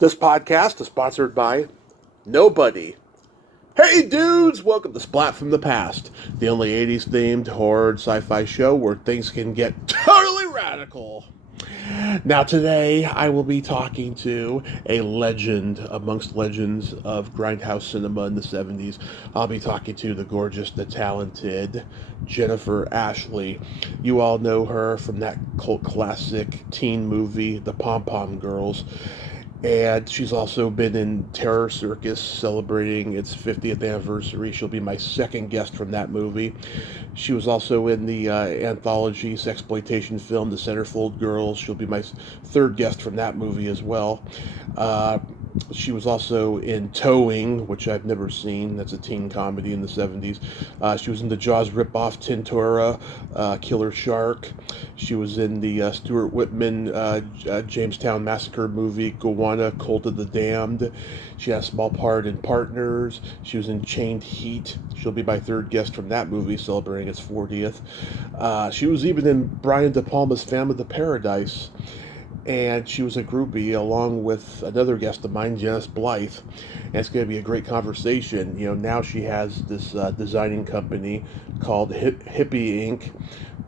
This podcast is sponsored by nobody. Hey dudes, welcome to Splat from the Past, the only 80s themed horror sci-fi show where things can get totally radical. Now today I will be talking to a legend amongst legends of grindhouse cinema in the 70s. I'll be talking to the gorgeous, the talented Jennifer Ashley. You all know her from that cult classic teen movie, The Pom Pom Girls. And she's also been in Terror Circus, celebrating its 50th anniversary. She'll be my second guest from that movie. She was also in the anthology Exploitation film, The Centerfold Girls. She'll be my third guest from that movie as well. She was also in Towing, which I've never seen. That's a teen comedy in the 70s. She was in the Jaws ripoff Tintora, Killer Shark. She was in the Stuart Whitman Jamestown Massacre movie, Gowanna, Cult of the Damned. She had a small part in Partners. She was in Chained Heat. She'll be my third guest from that movie, celebrating its 40th. She was even in Brian De Palma's Family to Paradise. And she was a groupie along with another guest of mine, Janice Blythe. And it's going to be a great conversation. You know, now she has this designing company called Hippie Inc.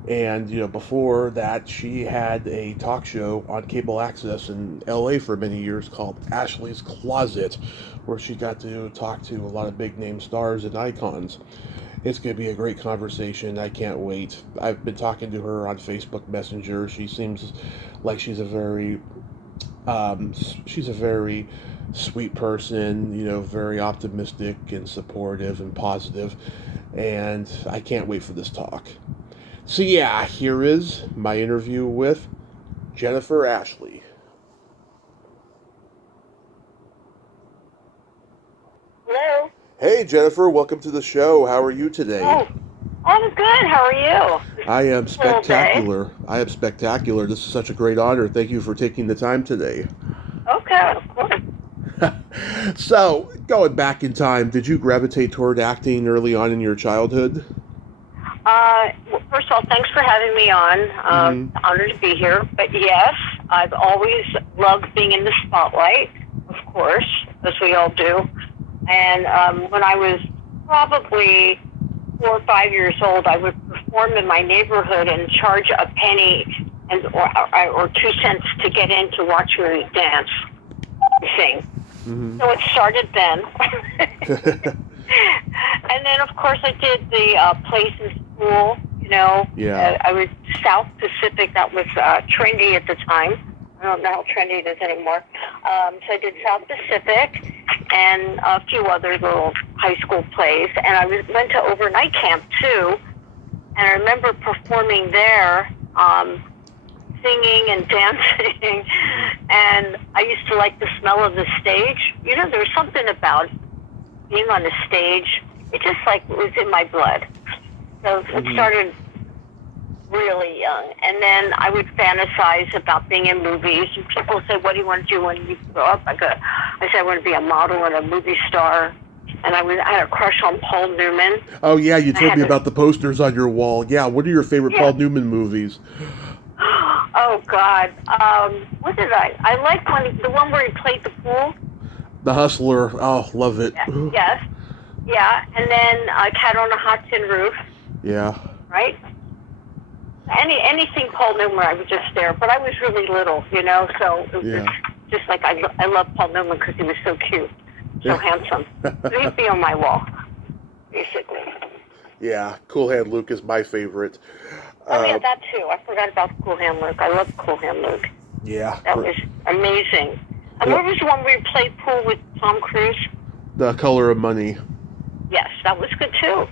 And, you know, before that, she had a talk show on cable access in LA for many years called Ashley's Closet, where she got to talk to a lot of big name stars and icons. It's going to be a great conversation. I can't wait. I've been talking to her on Facebook Messenger. She seems like she's a very sweet person, you know, very optimistic and supportive and positive. And I can't wait for this talk. So yeah, here is my interview with Jennifer Ashley. Hello. Hey Jennifer, welcome to the show. How are you today? Oh, I'm good. How are you? I am spectacular. I am spectacular. This is such a great honor. Thank you for taking the time today. Okay, of course. So, going back in time, did you gravitate toward acting early on in your childhood? First of all, thanks for having me on. Honored to be here. But yes, I've always loved being in the spotlight, of course, as we all do. And when I was probably 4 or 5 years old, I would perform in my neighborhood and charge a penny or 2 cents to get in to watch me dance and sing. Mm-hmm. So it started then. And then, of course, I did the plays in school, you know. Yeah. I was South Pacific. That was trendy at the time. I don't know how trendy it is anymore. So I did South Pacific and a few other little high school plays. And I went to overnight camp, too. And I remember performing there, singing and dancing. And I used to like the smell of the stage. You know, there was something about being on the stage. It just like was in my blood. So it started really young. And then I would fantasize about being in movies. And people would say, what do you want to do when you grow up? I said, I want to be a model and a movie star. And I had a crush on Paul Newman. Oh, yeah, you told me about the posters on your wall. Yeah, what are your favorite Paul Newman movies? Oh, God. What did I like the one where he played the pool. The Hustler. Oh, love it. Yes. Yeah. And then Cat on a Hot Tin Roof. Yeah. Right? Anything Paul Newman, I was just there. But I was really little, you know, so it was just like I love Paul Newman because he was so cute, so handsome. So he'd be on my wall, basically. Yeah, Cool Hand Luke is my favorite. Oh, yeah, that too. I forgot about Cool Hand Luke. I love Cool Hand Luke. Yeah. That was amazing. And what was the one where you played pool with Tom Cruise? The Color of Money. Yes, that was good too.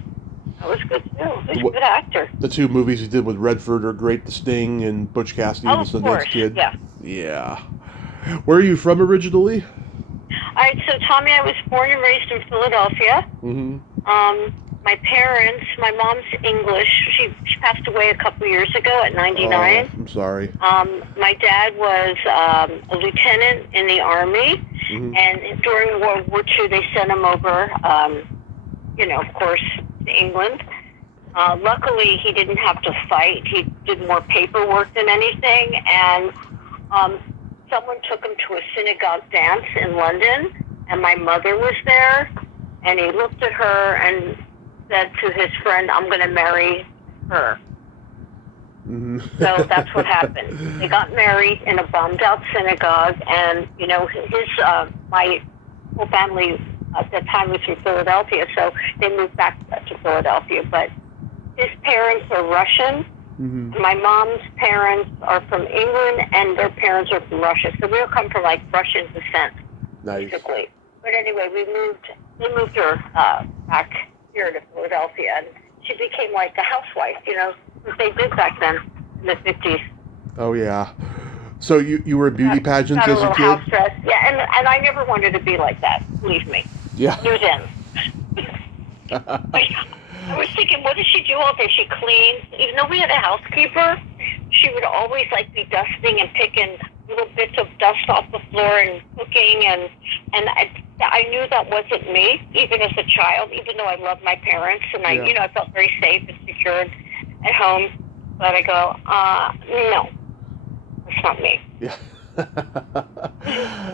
He's a good actor. The 2 movies he did with Redford are great, The Sting and Butch Cassidy and the Next Kid. Yeah. Yeah. Where are you from originally? All right, so Tommy, I was born and raised in Philadelphia. Mm-hmm. My parents, my mom's English. She passed away a couple years ago at 99. Oh, I'm sorry. My dad was a lieutenant in the Army, and during World War II, they sent him over, of course, to England. Luckily, he didn't have to fight. He did more paperwork than anything, and someone took him to a synagogue dance in London, and my mother was there, and he looked at her and said to his friend, "I'm going to marry her." Mm-hmm. So that's what happened. They got married in a bombed-out synagogue, and my whole family at that time was from Philadelphia, so they moved back to Philadelphia. But his parents are Russian. Mm-hmm. My mom's parents are from England, and their parents are from Russia. So we all come from like Russian descent, Nice. basically. But anyway, they moved her back here to Philadelphia, and she became like a housewife, what they did back then in the 50s. Oh, yeah. So you were in beauty pageants got a as a little kid? house dress. Yeah, and I never wanted to be like that, believe me. Yeah. I was in. I was thinking, what does she do all day? She cleans. Even though we had a housekeeper, she would always like be dusting and picking little bits of dust off the floor and cooking, and I knew that wasn't me, even as a child, even though I loved my parents, and I felt very safe and secure at home. But I go, no, that's not me. Yeah.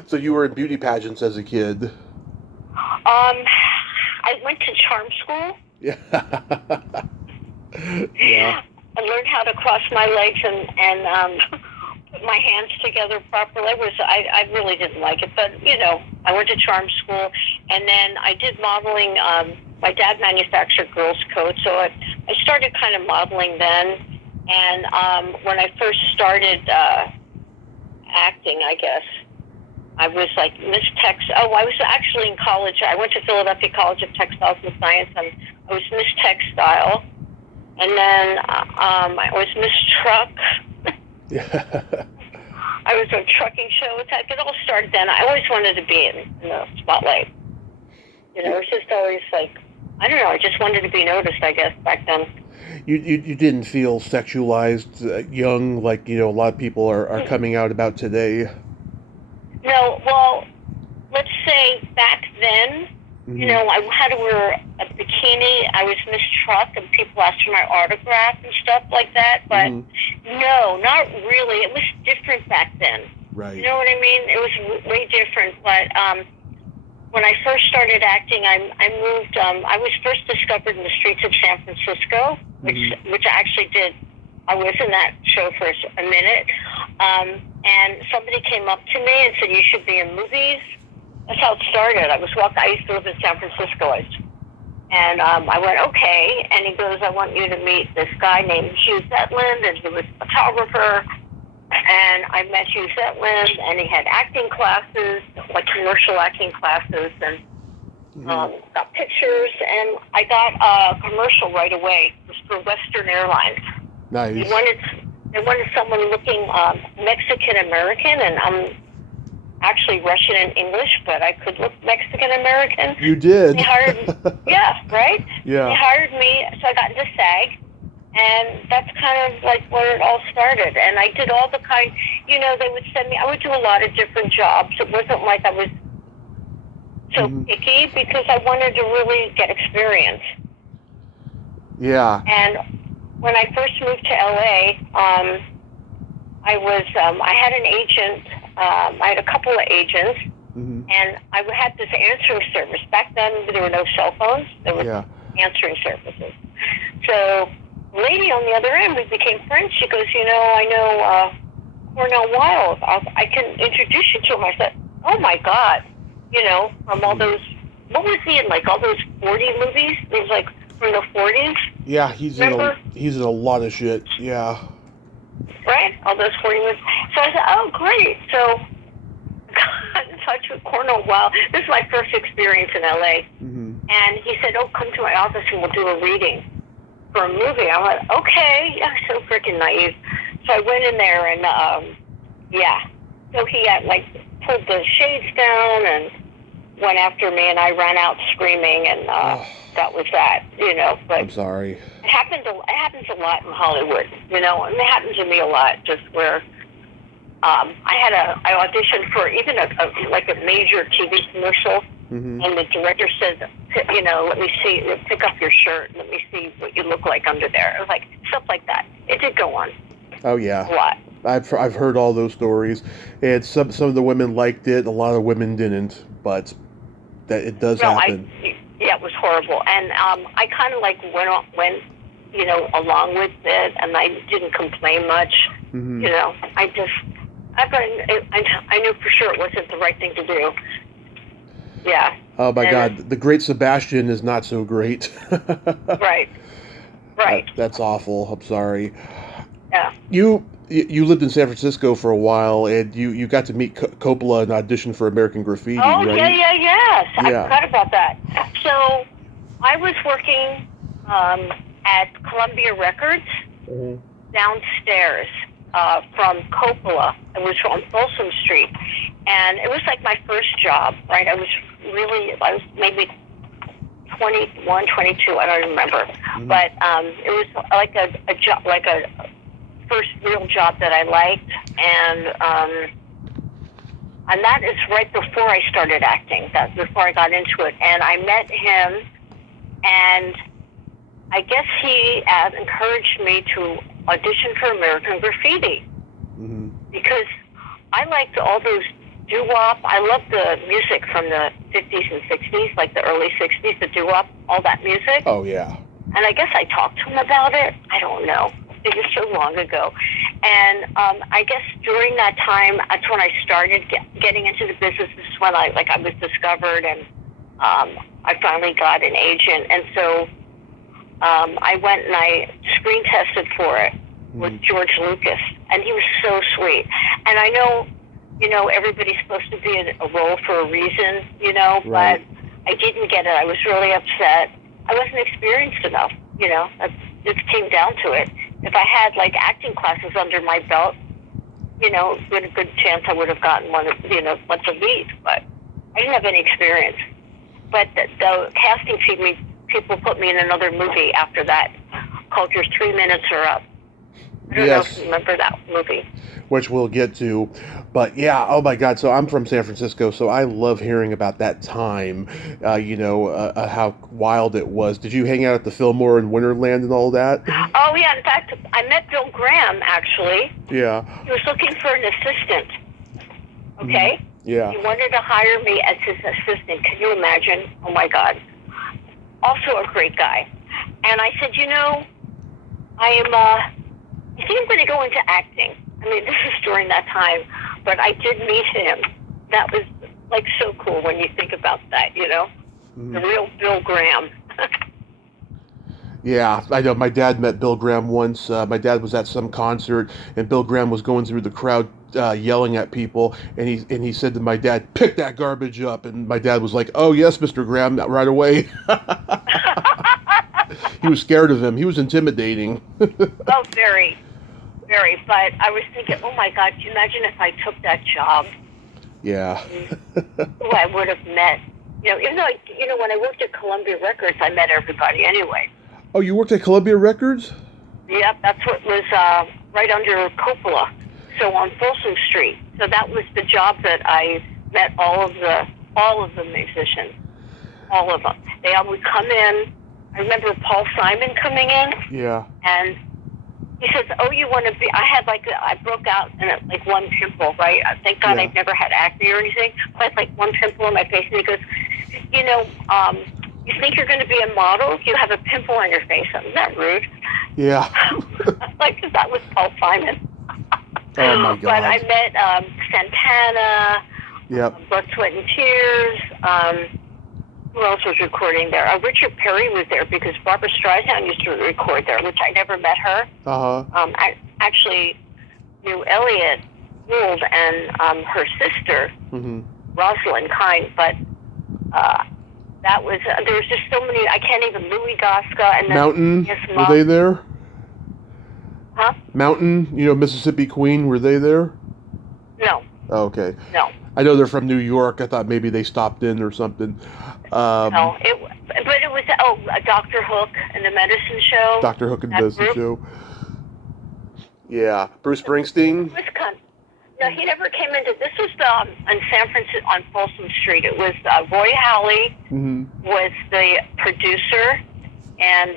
So you were in beauty pageants as a kid? I went to charm school. Yeah. Yeah. I learned how to cross my legs and put my hands together properly. I really didn't like it, but I went to charm school, and then I did modeling. My dad manufactured girls' coats, so I started kind of modeling then. And when I first started acting, I guess, I was like Miss Tex. Oh, I was actually in college. I went to Philadelphia College of Textiles and Science, and I was Miss Textile. And then I was Miss Truck. Yeah. I was on trucking show. It all started then. I always wanted to be in the spotlight. It was just always like, I don't know, I just wanted to be noticed, I guess, back then. You didn't feel sexualized young like, a lot of people are coming out about today? No, well, let's say back then, I had to wear a bikini. I was Miss Truck, and people asked for my autograph and stuff like that. But no, not really. It was different back then. Right. You know what I mean? It was way different. But when I first started acting, I moved. I was first discovered in the streets of San Francisco, which I actually did. I was in that show for a minute, and somebody came up to me and said, "You should be in movies." That's how it started. I used to live in San Francisco, and I went, okay. And he goes, "I want you to meet this guy named Hugh Zetland," and he was a photographer. And I met Hugh Zetland, and he had acting classes, like commercial acting classes, and got pictures. And I got a commercial right away. It was for Western Airlines. Nice. They wanted someone looking Mexican American, and I'm actually Russian and English, but I could look Mexican American. You did. They hired yeah, right? Yeah. They hired me, so I got into SAG, and that's kind of like where it all started. And I did all the they would send me, I would do a lot of different jobs. It wasn't like I was so picky, because I wanted to really get experience. Yeah. And when I first moved to LA, I had an agent. I had a couple of agents, and I had this answering service. Back then, there were no cell phones. There were answering services. So, the lady on the other end, we became friends. She goes, I know Cornell Wilde. I can introduce you to him. I said, oh my God, from all those, what was he in, like all those 40 movies? It was like from the 40s. Yeah, he's in a lot of shit. Yeah. Right? All those 40 movies. So I said, oh, great. So I got in touch with Cornell Wilde. This is my first experience in L.A. And he said, oh, come to my office and we'll do a reading for a movie. I went, okay. Yeah, so freaking naive. So I went in there and, So he had, pulled the shades down and went after me, and I ran out screaming, and that was that, But I'm sorry. It happens a lot in Hollywood, and it happened to me a lot, just where I auditioned for even a major TV commercial, and the director said, let me see, pick up your shirt, let me see what you look like under there. It was like stuff like that. It did go on. Oh yeah. A lot. I've heard all those stories, and some of the women liked it. A lot of women didn't, but that it does No, happen. yeah, it was horrible, and I kind of like went, along with it, and I didn't complain much. Mm-hmm. I knew for sure it wasn't the right thing to do. Yeah. Oh my God, the Great Sebastian is not so great. Right. Right. That's awful. I'm sorry. Yeah. You lived in San Francisco for a while, and you got to meet Coppola and audition for American Graffiti, Oh, right? yes. Yeah. I forgot about that. So I was working at Columbia Records downstairs from Coppola. It was on Folsom Street, and it was like my first job. Right, I was maybe 21, 22. I don't remember, but it was like a job, like a first real job that I liked, and that is right before I started acting. That's before I got into it, and I met him, and I guess he encouraged me to audition for American Graffiti because I liked all those doo-wop. I loved the music from the 50s and 60s, like the early 60s, the doo-wop, all that music. Oh, yeah. And I guess I talked to him about it. I don't know. It was so long ago. And I guess during that time, that's when I started getting into the business. This is when I was discovered, and I finally got an agent. And so I went and I screen tested for it with George Lucas, and he was so sweet. And I know, everybody's supposed to be in a role for a reason, right. but I didn't get it. I was really upset. I wasn't experienced enough, it came down to it. If I had acting classes under my belt, with a good chance I would have gotten one of the lead, but I didn't have any experience. But the casting people put me in another movie after that called Your 3 Minutes Are Up. I don't know if you remember that movie. Which we'll get to. But yeah, oh my God. So I'm from San Francisco, so I love hearing about that time, how wild it was. Did you hang out at the Fillmore in Winterland and all that? Oh, yeah. In fact, I met Bill Graham, actually. Yeah. He was looking for an assistant. Okay? Yeah. He wanted to hire me as his assistant. Can you imagine? Oh, my God. Also a great guy. And I said, I think I'm going to go into acting. I mean, this is during that time, but I did meet him. That was so cool when you think about that, the real Bill Graham. Yeah, I know. My dad met Bill Graham once. My dad was at some concert, and Bill Graham was going through the crowd yelling at people, and he said to my dad, "Pick that garbage up." And my dad was like, "Oh yes, Mr. Graham," right away. He was scared of him. He was intimidating. Oh, very. Very, but I was thinking, oh my God, can you imagine if I took that job? Yeah. Who I would have met. Even though, when I worked at Columbia Records, I met everybody anyway. Oh, you worked at Columbia Records? Yep, that's what was right under Coppola, so on Folsom Street. So that was the job that I met all of the musicians, all of them. They all would come in. I remember Paul Simon coming in. Yeah. And he says, "Oh, you want to be?" I broke out in one pimple, right? Thank God I've never had acne or anything. I had one pimple on my face, and he goes, "You think you're going to be a model? You have a pimple on your face. Isn't that rude?" Yeah. That was Paul Simon. Oh my God. But I met Santana. Yep. Blood, Sweat, and Tears. Who else was recording there? Richard Perry was there because Barbara Streisand used to record there, which I never met her. I actually knew Elliot Gould and her sister, Rosalind Kind, but that was, there was just so many, I can't even, Louis Gasca and then Mountain, were they there? Huh? Mountain, Mississippi Queen, were they there? No. Oh, okay. No. I know they're from New York. I thought maybe they stopped in or something. No, but it was Dr. Hook and the Medicine Show. Dr. Hook and the Medicine Show. Yeah, Bruce Springsteen. No, he never came into. This was in San Francisco on Folsom Street. It was Roy Halley was the producer and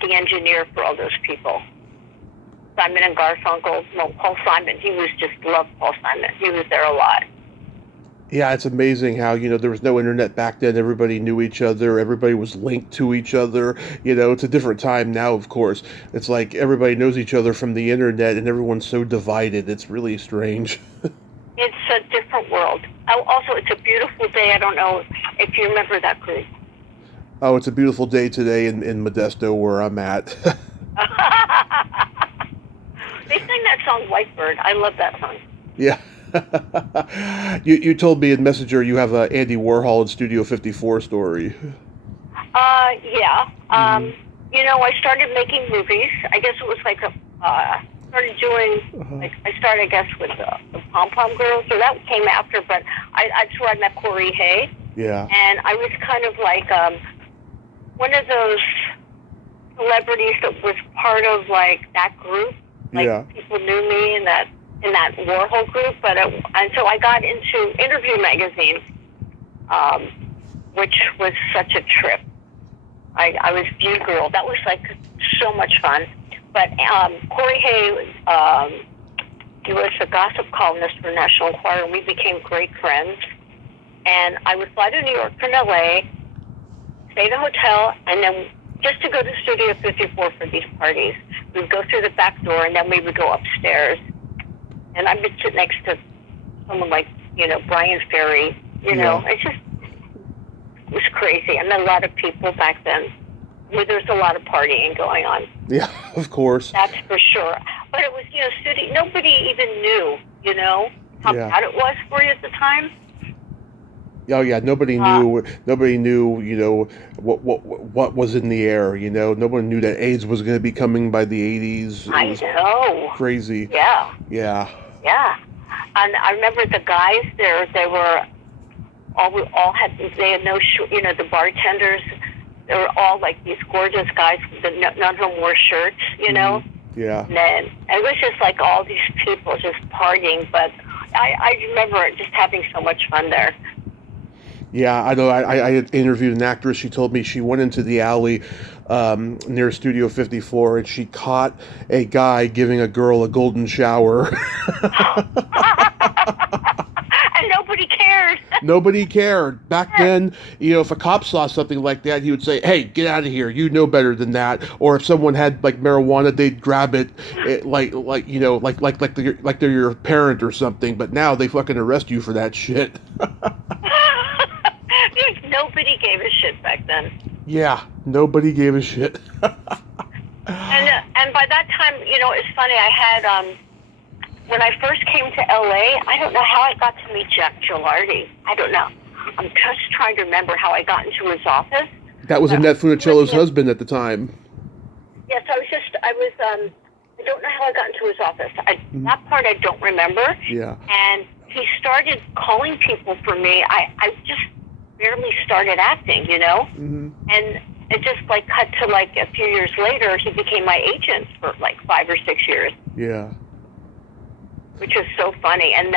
the engineer for all those people. Simon and Garfunkel. No, Paul Simon. He was just loved Paul Simon. He was there a lot. Yeah, it's amazing how, there was no internet back then. Everybody knew each other. Everybody was linked to each other. It's a different time now, of course. It's like everybody knows each other from the internet and everyone's so divided. It's really strange. It's a different world. Also, it's a beautiful day. I don't know if you remember that group. Oh, it's a beautiful day today in Modesto where I'm at. They sing that song, Whitebird. I love that song. Yeah. You told me in Messenger you have a Andy Warhol in Studio 54 story. Yeah. I started making movies. I guess it was like started doing, I started, I guess, with the Pom Pom Girls, so that came after, but that's where I met Corey Hay. Yeah. And I was kind of like one of those celebrities that was part of, like, that group. Like, yeah. People knew me in that Warhol group, and so I got into Interview magazine, which was such a trip. I was View Girl. That was like so much fun. But Corey Hay, he was a gossip columnist for National Enquirer, and we became great friends. And I would fly to New York from LA, stay in a hotel, and then just to go to Studio 54 for these parties. We would go through the back door, and then we would go upstairs. And I would sit next to someone like, Brian Ferry. It was crazy. I met a lot of people back then. There was a lot of partying going on. Yeah, of course. That's for sure. But it was, studio. Nobody even knew, how bad it was for you at the time. Oh yeah, nobody knew. Nobody knew. What was in the air. Nobody knew that AIDS was going to be coming by the 80s. I know. Crazy. Yeah. Yeah. Yeah. And I remember the guys there. They were they had no the bartenders. They were all like these gorgeous guys. None of them wore shirts. Yeah. And then it was just like all these people just partying. But I remember just having so much fun there. Yeah, I know. I had interviewed an actress. She told me she went into the alley near Studio 54 and she caught a guy giving a girl a golden shower. And nobody cared. Nobody cared. Back then, if a cop saw something like that, he would say, "Hey, get out of here. You know better than that." Or if someone had like marijuana, they'd grab it, like they're your parent or something. But now they fucking arrest you for that shit. Nobody gave a shit back then. Yeah, nobody gave a shit. And by that time, it's funny. I had when I first came to LA, I don't know how I got to meet Jack Gilardi. I don't know. I'm just trying to remember how I got into his office. That was Annette Funicello's husband at the time. Yes, I don't know how I got into his office. That part I don't remember. Yeah. And he started calling people for me. I just barely started acting, Mm-hmm. And it just like cut to like a few years later, he became my agent for like 5 or 6 years. Yeah. Which was so funny. And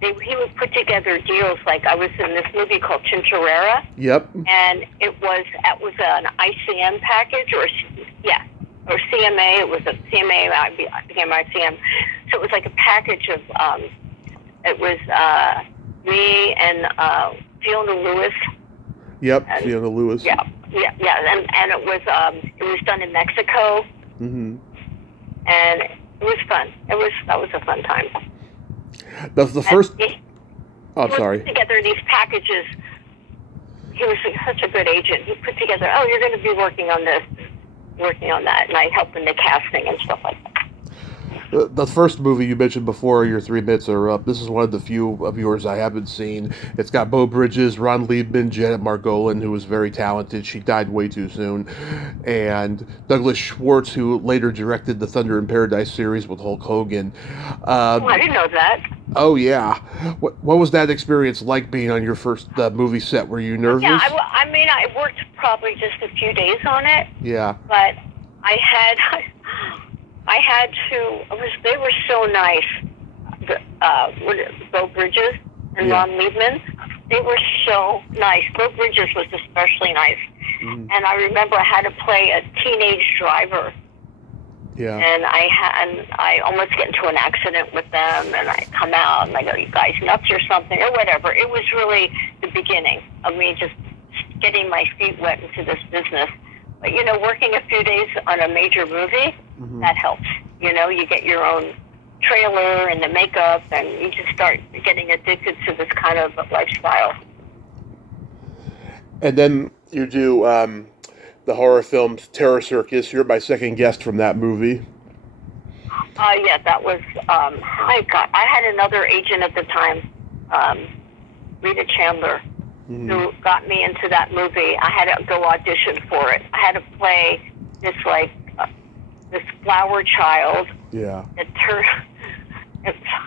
he would put together deals. Like I was in this movie called Chinchorrera. Yep. And it was an ICM package or CMA. It was a CMA. I became ICM. So it was like a package of. It was me and Fiona Lewis. Yep, Fiona Lewis. Yeah, and it was done in Mexico. Mm-hmm. And it was fun. That was a fun time. The first. I'm sorry. He put together these packages. He was such a good agent. He put together. Oh, you're going to be working on this, working on that, and I helped in the casting and stuff like that. The first movie you mentioned before, Your 3 Minutes Are Up, this is one of the few of yours I haven't seen. It's got Beau Bridges, Ron Liebman, Janet Margolin, who was very talented. She died way too soon. And Douglas Schwartz, who later directed the Thunder in Paradise series with Hulk Hogan. I didn't know that. Oh, yeah. What was that experience like being on your first movie set? Were you nervous? Yeah, I worked probably just a few days on it. Yeah. But I had to. They were so nice. Beau Bridges and Ron Liebman. They were so nice. Beau Bridges was especially nice. Mm-hmm. And I remember I had to play a teenage driver. Yeah. And I almost get into an accident with them, and I come out and I go, "You guys nuts or something," or whatever. It was really the beginning of me just getting my feet wet into this business. But working a few days on a major movie, that helps. You get your own trailer and the makeup, and you just start getting addicted to this kind of lifestyle. And then you do the horror film Terror Circus. You're my second guest from that movie. Yeah, that was. I had another agent at the time, Rita Chandler, who got me into that movie. I had to go audition for it. I had to play this this flower child. Yeah. I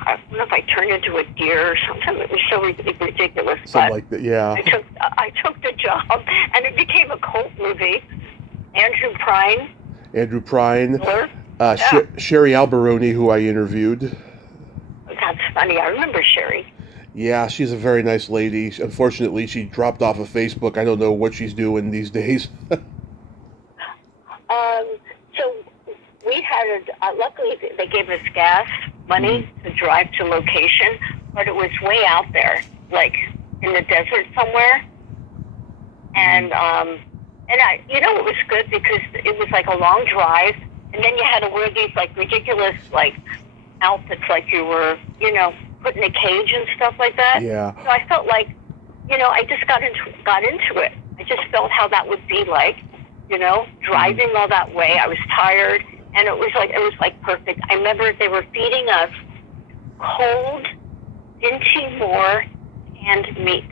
don't know if I turned into a deer or something. It was so ridiculous. Something like that, yeah. I took the job, and it became a cult movie. Andrew Prine. Sherry Alberoni, who I interviewed. That's funny. I remember Sherry. Yeah, she's a very nice lady. Unfortunately, she dropped off of Facebook. I don't know what she's doing these days. So we had luckily they gave us gas money to drive to location, but it was way out there, like in the desert somewhere. And it was good because it was like a long drive, and then you had to wear these like ridiculous like outfits, like you were put in a cage and stuff like that. Yeah. So I felt like I just got into it. I just felt how that would be like, driving all that way. I was tired, and it was like perfect. I remember they were feeding us cold Dinty Moore canned meat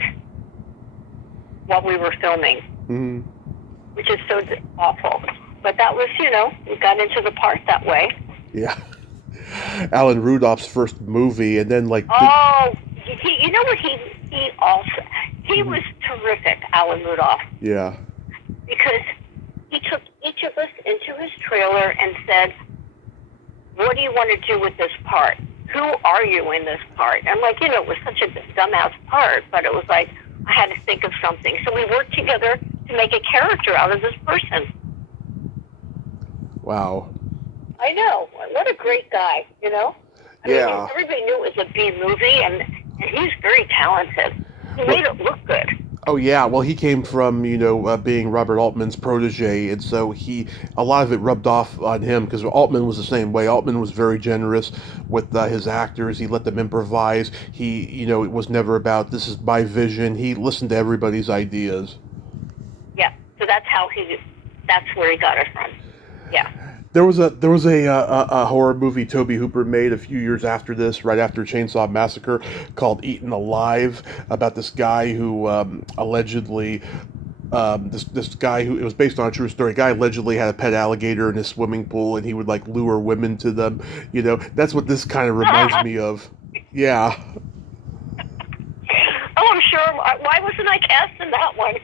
while we were filming, which is so awful. But that was, we got into the part that way. Yeah. Alan Rudolph's first movie, and then like. He was terrific, Alan Rudolph. Yeah. Because he took each of us into his trailer and said, "What do you want to do with this part? Who are you in this part?" And it was such a dumbass part, but it was like I had to think of something. So we worked together to make a character out of this person. Wow. I know. What a great guy, I mean, everybody knew it was a B movie, and he's very talented. He made it look good. Oh yeah, well he came from being Robert Altman's protege, and so a lot of it rubbed off on him because Altman was the same way. Altman was very generous with his actors. He let them improvise. He it was never about this is my vision. He listened to everybody's ideas. Yeah, so that's where he got it from. Yeah. There was a horror movie Tobe Hooper made a few years after this, right after Chainsaw Massacre, called Eaten Alive, about this guy who allegedly, this guy who, it was based on a true story, guy allegedly had a pet alligator in his swimming pool, and he would like lure women to them. That's what this kind of reminds me of. Yeah. Oh, I'm sure. Why wasn't I cast in that one?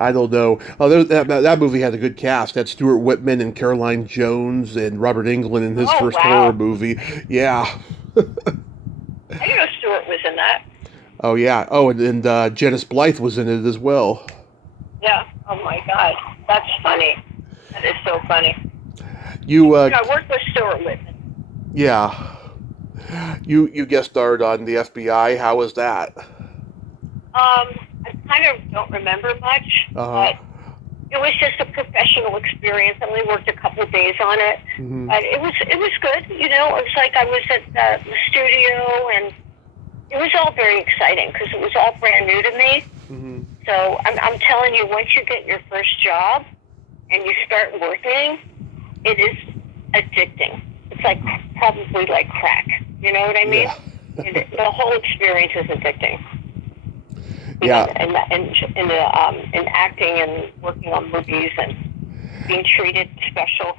I don't know. Oh, that movie had a good cast. Had Stuart Whitman and Caroline Jones and Robert Englund in his first horror movie. Yeah. I didn't know Stuart was in that. Oh, yeah. Oh, and Janice Blythe was in it as well. Yeah. Oh, my God. That's funny. That is so funny. I worked with Stuart Whitman. Yeah. You guest starred on the FBI. How was that? I kind of don't remember much, but it was just a professional experience. I only worked a couple of days on it, but it was good. It was like I was at the studio, and it was all very exciting because it was all brand new to me. So I'm telling you, once you get your first job and you start working, it is addicting. It's like probably like crack. You know what I mean? Yeah. The whole experience is addicting. Yeah. In acting and working on movies and being treated special.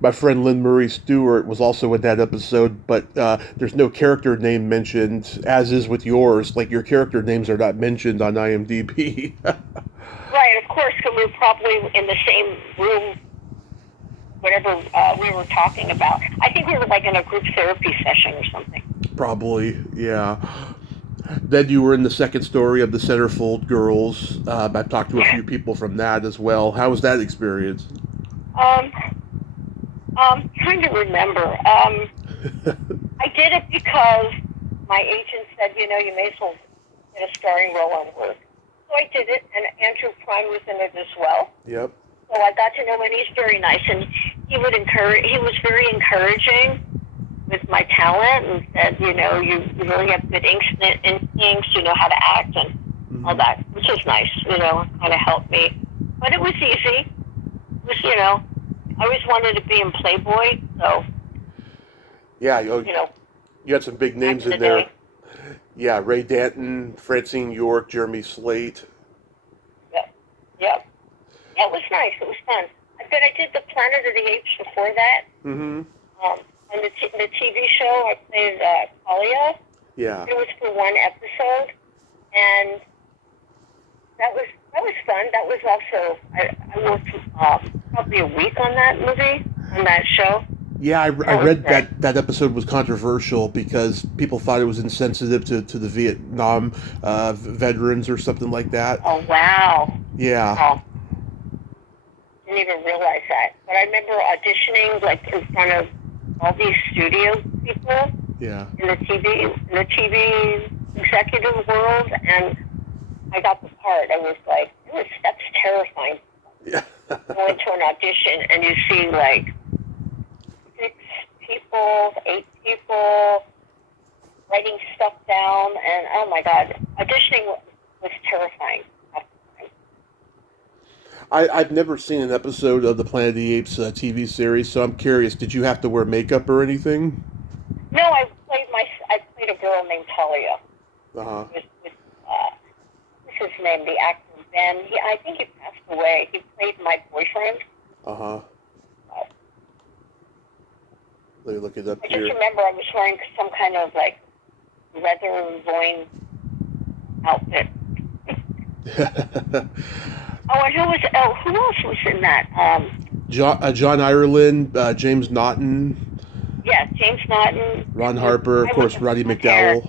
My friend Lynn Murray Stewart was also in that episode, but there's no character name mentioned, as is with yours. Like, your character names are not mentioned on IMDb. Right, of course, because we were probably in the same room, whatever we were talking about. I think we were like in a group therapy session or something. Probably, yeah. Then you were in the second story of the Centerfold Girls. I've talked to a few people from that as well. How was that experience? Trying to remember. I did it because my agent said, you may as well get a starring role on work. So I did it, and Andrew Prime was in it as well. Yep. So I got to know him, and he's very nice, and he was very encouraging with my talent, and said, you really have good instincts, you know how to act, and all that, which is nice, kind of helped me. But it was easy. It was, I always wanted to be in Playboy, so. Yeah, you had some big names in there. Day. Yeah, Ray Danton, Francine York, Jeremy Slate. Yep. Yeah, it was nice. It was fun. But I did the Planet of the Apes before that. Mm-hmm. On the TV show, I played Talia. Yeah. It was for one episode, and that was fun. That was also I worked probably a week on that movie, on that show. Yeah, I read that episode was controversial because people thought it was insensitive to the Vietnam veterans or something like that. Oh, wow. Yeah. Oh. Didn't even realize that. But I remember auditioning in front of all these studio people. Yeah. In the TV executive world, and I got the part. I was like, that's terrifying. Yeah. Going to an audition and you see 6 people, 8 people writing stuff down, and oh my God, auditioning was terrifying. I've never seen an episode of the Planet of the Apes TV series, so I'm curious. Did you have to wear makeup or anything? No, I played a girl named Talia. Uh-huh. What's his name? The actor Ben. I think he passed away. He played my boyfriend. Uh-huh. Let me look it up I here. just remember I was wearing some kind of leather loin outfit. And who else was in that? John Ireland, James Naughton. Yeah, James Naughton. Ron Harper, of course, Roddy McDowell.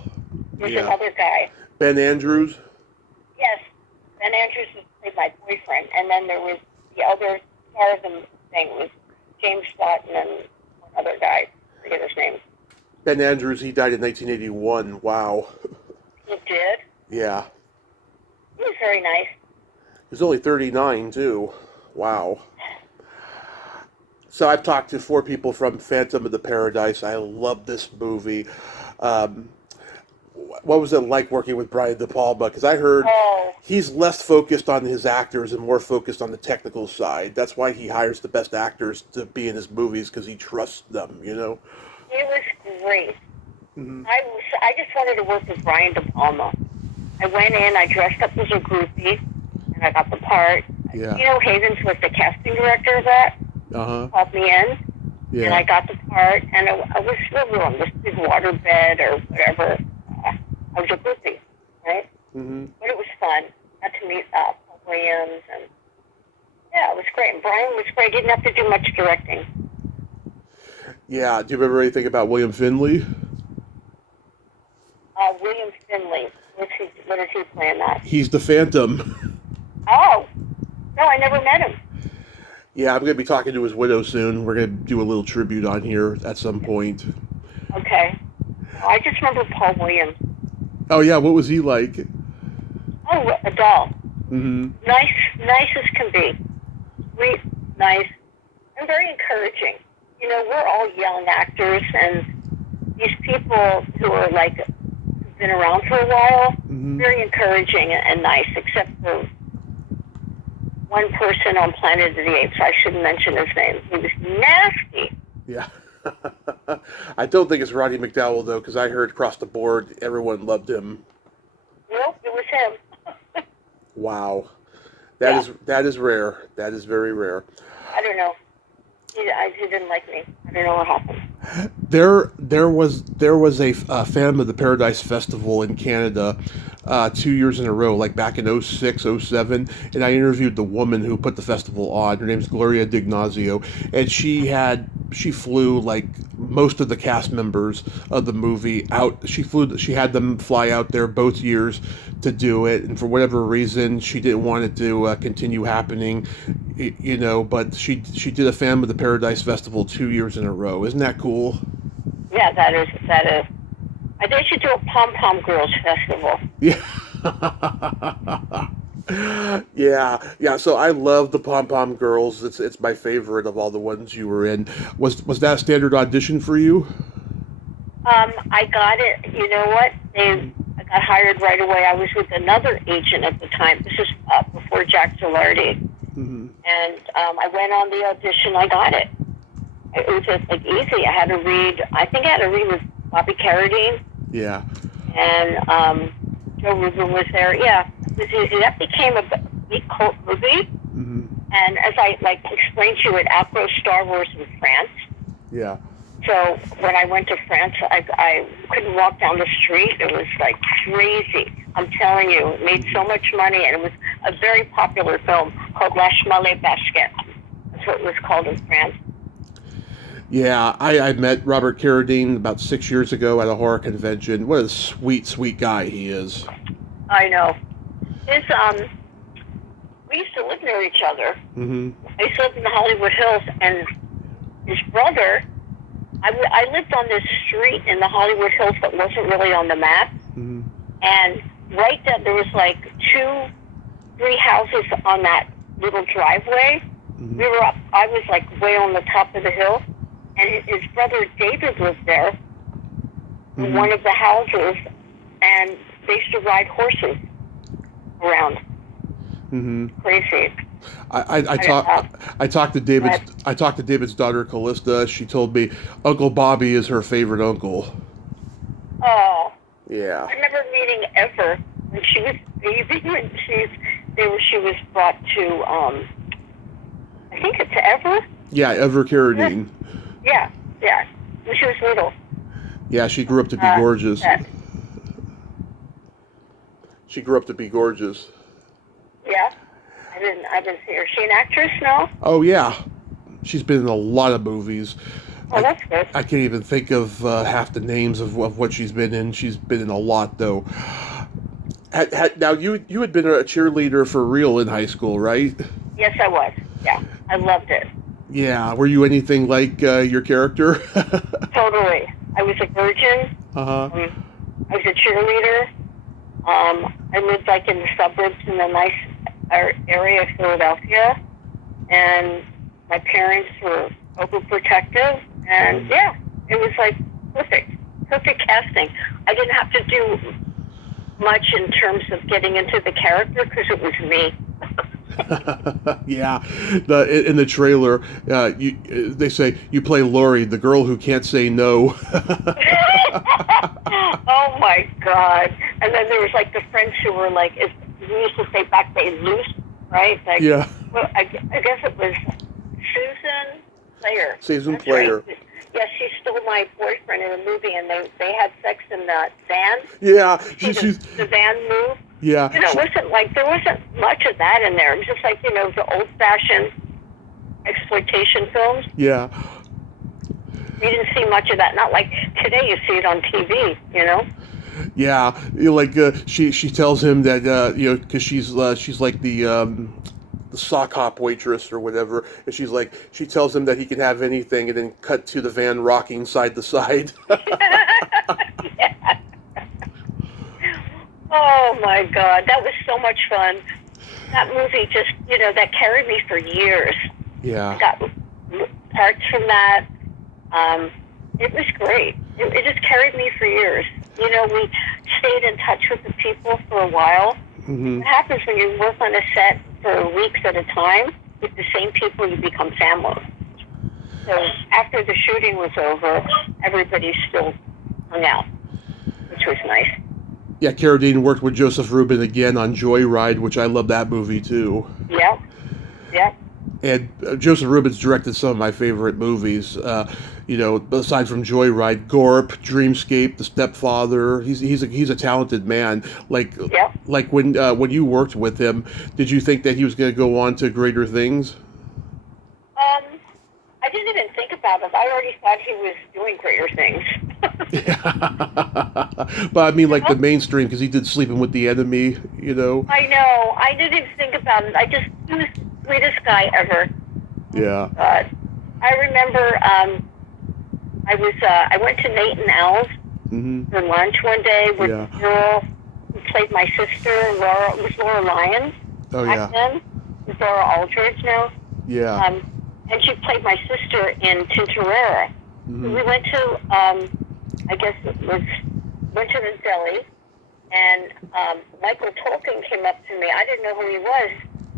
There's another guy. Ben Andrews. Yes, Ben Andrews played my boyfriend, and then there was the other star of the thing was James Naughton and one other guy. I forget his name. Ben Andrews, he died in 1981. Wow. He did? Yeah. He was very nice. He was only 39, too. Wow. So I've talked to 4 people from Phantom of the Paradise. I love this movie. What was it like working with Brian De Palma? Because I heard he's less focused on his actors and more focused on the technical side. That's why he hires the best actors to be in his movies, because he trusts them, It was great. Mm-hmm. I just wanted to work with Brian De Palma. I went in, I dressed up as a groupie, and I got the part. Yeah. Havens was the casting director of that. Uh-huh. Called me in, and I got the part, and I was living on this big waterbed or whatever. I was a groupie, right? Mm-hmm. But it was fun. Got to meet Paul Williams, and yeah, it was great. And Brian was great. Didn't have to do much directing. Yeah. Do you remember anything about William Finley? William Finley. What is he playing that? He's the Phantom. Oh. No, I never met him. Yeah, I'm going to be talking to his widow soon. We're going to do a little tribute on here at some point. Okay. I just remember Paul Williams. Oh, yeah. What was he like? Oh, a doll. Mm-hmm. Nice as can be. Sweet, nice, and very encouraging. We're all young actors, and these people who are been around for a while, very encouraging and nice, except for one person on Planet of the Apes. I shouldn't mention his name. He was nasty. Yeah. I don't think it's Roddy McDowell, though, because I heard across the board everyone loved him. Nope, it was him. Wow. That is rare. That is very rare. I don't know. He didn't like me. I don't know what happened. There was a Phantom of the Paradise Festival in Canada 2 years in a row, like back in 06, 07, and I interviewed the woman who put the festival on. Her name's Gloria Dignazio, and she flew most of the cast members of the movie out. She had them fly out there both years to do it, and for whatever reason, she didn't want it to continue happening, But she did a Phantom of the Paradise Festival 2 years in a row. Isn't that cool? Yeah, that is. I think she do a Pom Pom Girls festival. Yeah. Yeah. So I love the Pom Pom Girls. It's my favorite of all the ones you were in. Was that a standard audition for you? I got it. You know what? I got hired right away. I was with another agent at the time. This is before Jack Gilardi. Mm-hmm. And I went on the audition. I got it. It was just like easy. I think I had to read with Bobby Carradine. Yeah. And Joe Rubin was there. Yeah, it was easy. That became a big cult movie. Mm-hmm. And as I explained to you, it outgrows Star Wars in France. Yeah. So when I went to France, I couldn't walk down the street. It was like crazy. I'm telling you, it made so much money, and it was a very popular film called La Chemin Basket. That's what it was called in France. Yeah, I met Robert Carradine about 6 years ago at a horror convention. What a sweet, sweet guy he is. I know. We used to live near each other. Mm-hmm. I used to live in the Hollywood Hills, and his brother, I lived on this street in the Hollywood Hills that wasn't really on the map. Mm-hmm. And right there was like 3 houses on that little driveway. Mm-hmm. I was like way on the top of the hill. And his brother David lived there in Mm-hmm. one of the houses, and they used to ride horses around. Mm-hmm. Crazy. I talked to David's daughter Callista. She told me Uncle Bobby is her favorite uncle. Oh. Yeah. I remember meeting Ever when she was baby. When she was brought to I think it's Ever. Yeah, Ever Carradine. Yeah. When she was little. Yeah, she grew up to be gorgeous. She grew up to be gorgeous. Yeah. I didn't see her. Is she an actress now? Oh yeah, she's been in a lot of movies. Oh, that's good. I can't even think of half the names of what she's been in. She's been in a lot though. Now you had been a cheerleader for real in high school, right? Yes, I was. Yeah, I loved it. Yeah. Were you anything like your character? Totally. I was a virgin. Uh-huh. I was a cheerleader. I lived like in the suburbs in a nice area of Philadelphia, and my parents were overprotective, and yeah, it was like perfect casting. I didn't have to do much in terms of getting into the character because it was me. Yeah, in the trailer, they say you play Lori, the girl who can't say no. Oh my God! And then there was like the friends who were like, we used to say back then, loose, right? Like, yeah. Well, I guess it was Susan Player. Susan That's Player. Right. Yes, she stole my boyfriend in a movie, and they had sex in the van. Yeah, the van move. Yeah. There wasn't much of that in there. It was just like the old-fashioned exploitation films. Yeah. You didn't see much of that. Not like today. You see it on TV. Yeah, she tells him that because she's like the sock hop waitress or whatever, and she tells him that he can have anything, and then cut to the van rocking side to side. Yeah. Oh my God, that was so much fun. That movie just that carried me for years. Yeah. I got parts from that. It was great. It just carried me for years. We stayed in touch with the people for a while. Mm-hmm. What happens when you work on a set for weeks at a time with the same people, you become family. So after the shooting was over, everybody still hung out, which was nice. Yeah, Carradine worked with Joseph Rubin again on Joyride, which I love that movie too. Yep. And Joseph Rubin's directed some of my favorite movies. Aside from Joyride, Gorp, Dreamscape, The Stepfather. He's a talented man. Like when you worked with him, did you think that he was going to go on to greater things? I didn't didn't think about it. I already thought he was doing greater things. Yeah. But I mean, like the mainstream, because he did Sleeping with the Enemy, you know. I know. I didn't even think about it. He was the sweetest guy ever. Yeah. I remember I went to Nate and Al's for lunch one day with the girl who played my sister, Laura. It was Laura Lyons back then. It's Laura Aldridge now. Yeah. And she played my sister in Tintorera. So we went to, went to the deli, and Michael Tolkien came up to me. I didn't know who he was.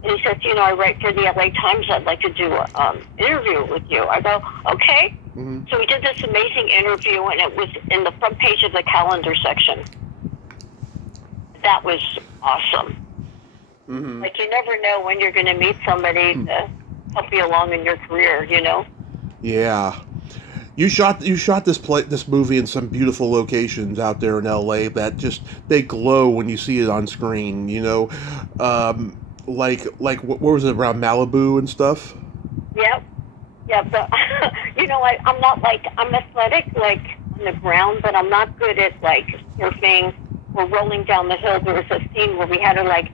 And he said, I write for the LA Times. I'd like to do an interview with you. I go, okay. So we did this amazing interview, and it was in the front page of the calendar section. That was awesome. Like, you never know when you're going to meet somebody to help you along in your career, Yeah. You shot this movie in some beautiful locations out there in LA that just, they glow when you see it on screen, like what was it, around Malibu and stuff? Yep. Yeah, but I'm not I'm athletic like on the ground, but I'm not good at like surfing or rolling down the hill. There was a scene where we had to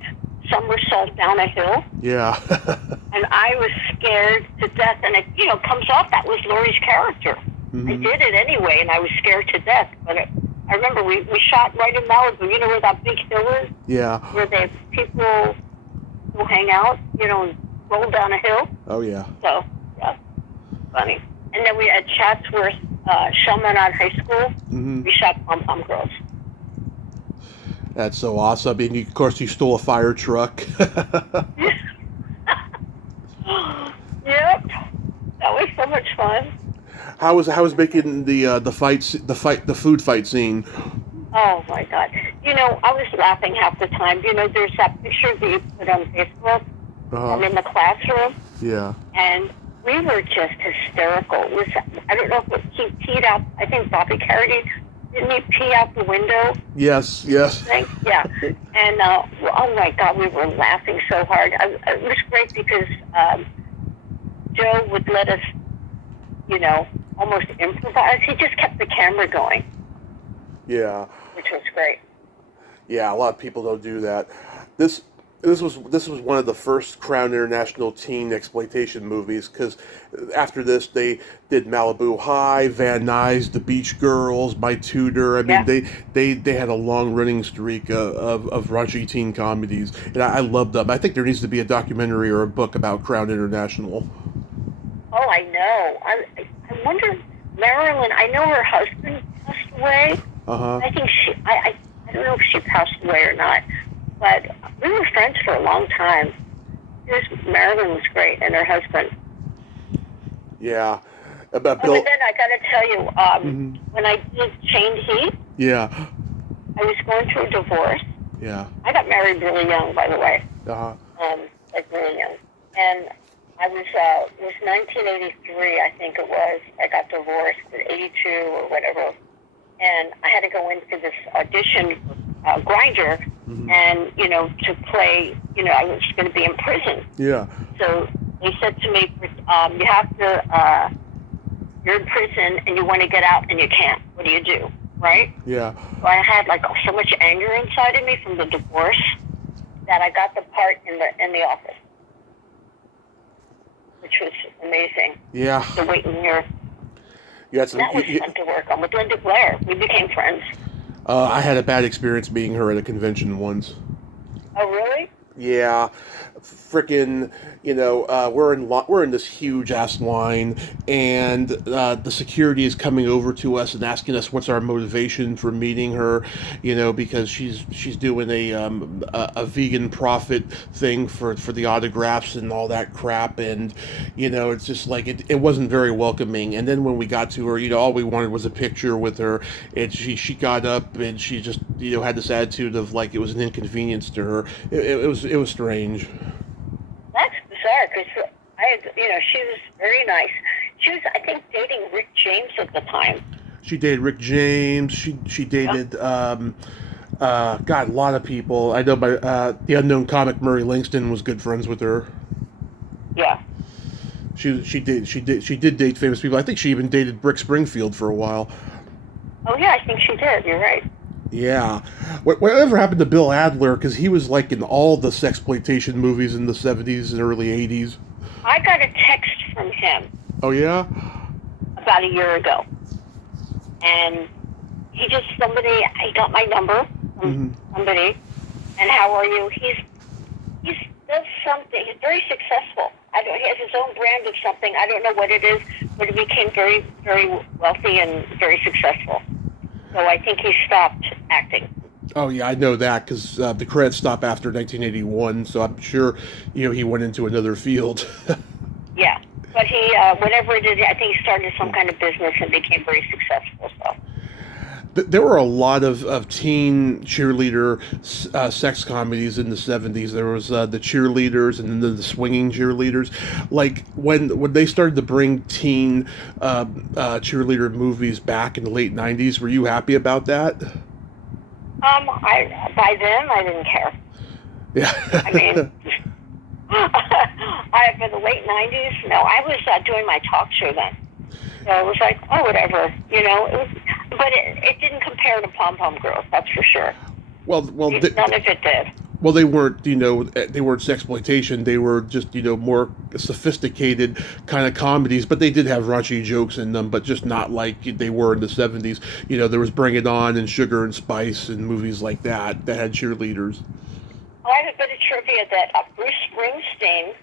somersault down a hill. Yeah. And I was scared to death, and it comes off that was Laurie's character. I did it anyway, and I was scared to death. But I remember we shot right in Malibu. You know where that big hill is? Yeah. Where the people will hang out, and roll down a hill. Oh yeah. So yeah, funny. And then we at Chatsworth, Chaminade High School. We shot Pom Pom Girls. That's so awesome. And of course, you stole a fire truck. Yep, that was so much fun. How was making the food fight scene? Oh my God! I was laughing half the time. There's that picture that you put on Facebook. I'm in the classroom. Yeah. And we were just hysterical. It was, I don't know if he peed out. I think Bobby Carradine, didn't he pee out the window? Yes. Yeah. And oh my God, we were laughing so hard. It was great because Joe would let us, almost improvise. He just kept the camera going. Yeah. Which was great. Yeah, a lot of people don't do that. This was one of the first Crown International teen exploitation movies, because after this they did Malibu High, Van Nuys, The Beach Girls, My Tutor. I mean, they had a long running streak of raunchy teen comedies, and I loved them. I think there needs to be a documentary or a book about Crown International. Oh, I know. I wonder, Marilyn. I know her husband passed away. I think I don't know if she passed away or not. But we were friends for a long time. Marilyn was great, and her husband. Yeah. About Bill. But then I got to tell you, when I did Chained Heat, I was going through a divorce. Yeah. I got married really young, by the way. Like really young. And I was, it was 1983, I think it was. I got divorced in 82 or whatever. And I had to go in for this audition Grinder, and to play, I was going to be in prison. Yeah. So they said to me, you have to, you're in prison and you want to get out and you can't. What do you do? Right? Yeah. So I had so much anger inside of me from the divorce that I got the part in the office, which was amazing. Yeah. To wait in here. That was fun to work on with Linda Blair. We became friends. I had a bad experience meeting her at a convention once. Oh, really? Yeah. Frickin', we're in this huge ass line, and the security is coming over to us and asking us what's our motivation for meeting her, because she's doing a vegan profit thing for the autographs and all that crap, and it's just like it wasn't very welcoming. And then when we got to her, all we wanted was a picture with her, and she got up and she just had this attitude of like it was an inconvenience to her. It was strange. That's bizarre, because she was very nice. She was, I think, dating Rick James at the time. She dated Rick James. She dated, God, a lot of people. I know the unknown comic Murray Langston was good friends with her. Yeah. She did date famous people. I think she even dated Brick Springfield for a while. Oh yeah, I think she did. You're right. Yeah. Whatever happened to Bill Adler? Because he was like in all the sexploitation movies in the 70s and early 80s. I got a text from him Oh yeah. about a year ago, and he got my number from somebody, and how are you? He's does something. He's very successful. He has his own brand of something. I don't know what it is, but he became very, very wealthy and very successful. So I think he stopped acting. Oh yeah, I know that because the credits stopped after 1981. So I'm sure, he went into another field. Yeah, but he, whatever it is, I think he started some kind of business and became very successful. So. There were a lot of teen cheerleader sex comedies in the 70s. There was the cheerleaders and then the swinging cheerleaders. Like when they started to bring teen cheerleader movies back in the late 90s, were you happy about that? By then I didn't care. Yeah. I mean, for the late 90s, no, I was doing my talk show then. So it was like, oh, whatever, but it didn't compare to Pom Pom Girls, that's for sure. Well, none of it did. Well, they weren't, they weren't sexploitation. They were just, more sophisticated kind of comedies, but they did have raunchy jokes in them, but just not like they were in the 70s. There was Bring It On and Sugar and Spice and movies like that had cheerleaders. I have a bit of trivia that Bruce Springsteen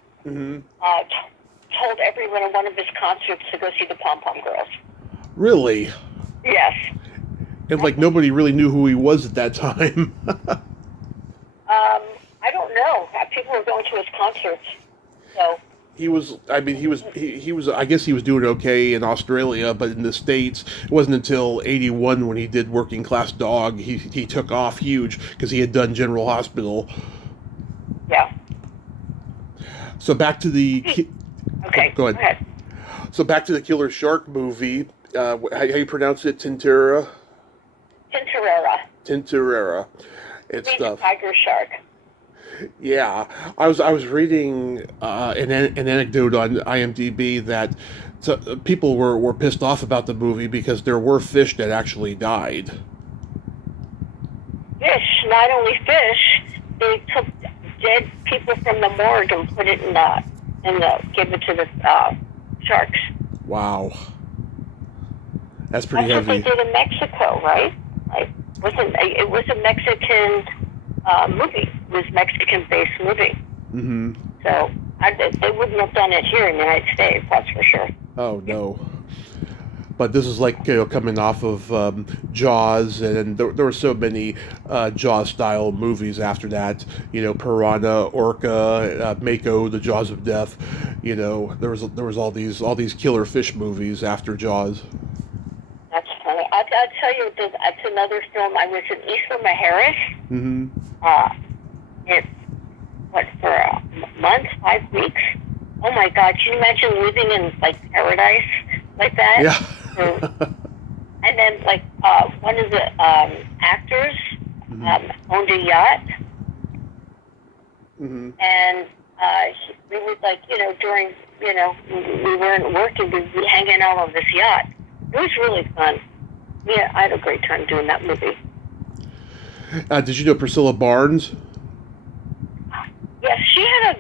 told everyone at one of his concerts to go see the Pom Pom Girls. Really? Yes. And nobody really knew who he was at that time. I don't know. People were going to his concerts, so. He was. I guess he was doing okay in Australia, but in the States, it wasn't until '81 when he did Working Class Dog. He took off huge because he had done General Hospital. Yeah. So back to the. Okay. Go ahead. So back to the Killer Shark movie. How you pronounce it? Tinterera. Tinterera. It's the tiger shark. Yeah, I was reading an anecdote on IMDb that people were pissed off about the movie because there were fish that actually died. Fish, not only fish, they took dead people from the morgue and put it give it to the sharks. Wow, that's pretty heavy. That's what they did in Mexico, right? It was a Mexican movie. It was a Mexican-based movie. Mm-hmm. So they wouldn't have done it here in the United States, that's for sure. Oh, no. But this is coming off of Jaws, and there were so many Jaws-style movies after that. Piranha, Orca, Mako, The Jaws of Death. There was all these killer fish movies after Jaws. That's funny. I'll tell you, that's another film. I was in Eastern Harris. Mm-hmm. For a month, 5 weeks? Oh my God, can you imagine living in paradise like that? Yeah. And then one of the actors owned a yacht. Mm-hmm. And we would during, we weren't working, we'd be hanging out on this yacht. It was really fun. Yeah, I had a great time doing that movie. Did you know Priscilla Barnes? Yes, I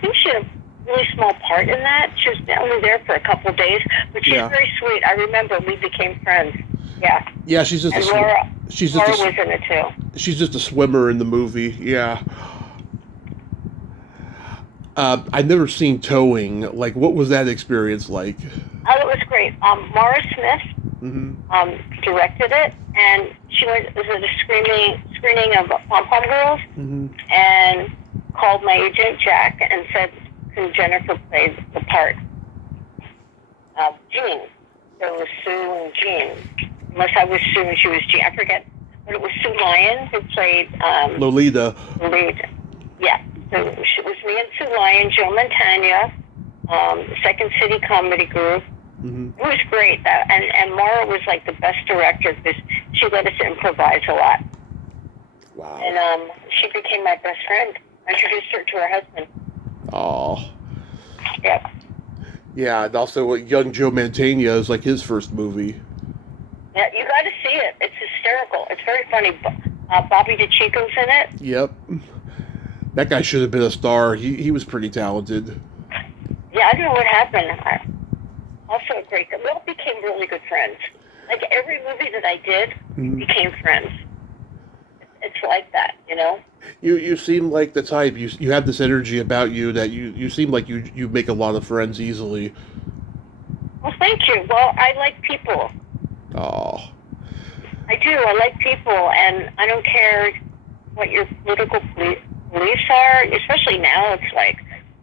think she had a really small part in that. She was only there for a couple of days, but she's very sweet. I remember we became friends. Yeah. Yeah, she's just Laura was in it too. She's just a swimmer in the movie. Yeah. I've never seen Towing. What was that experience like? Oh, it was great. Maura Smith directed it, and she was at a screening of Pom Pom Girls, and called my agent Jack and said, "Can Jennifer play the part of Jean?" So it was Sue and Jean. Unless I was Sue and she was Jean. I forget, but it was Sue Lyon who played Lolita. Lolita. Yeah. So it was me and Sue Lyon, Joe Montagna, Second City Comedy Group. Mm-hmm. It was great. And Maura was the best director because she let us improvise a lot. Wow. And she became my best friend. I introduced her to her husband. Oh. Yeah. Yeah, and also young Joe Mantegna is like his first movie. Yeah, you got to see it. It's hysterical. It's very funny. Bobby DeCicco's in it. Yep. That guy should have been a star. He was pretty talented. Yeah, I don't know what happened. Also a great guy. We all became really good friends. Like every movie that I did, we became friends. It's like that, you know? You seem like the type. You have this energy about you that you seem like you make a lot of friends easily. Well, thank you. Well, I like people. Oh. I do. I like people, and I don't care what your political beliefs are. Especially now, it's like,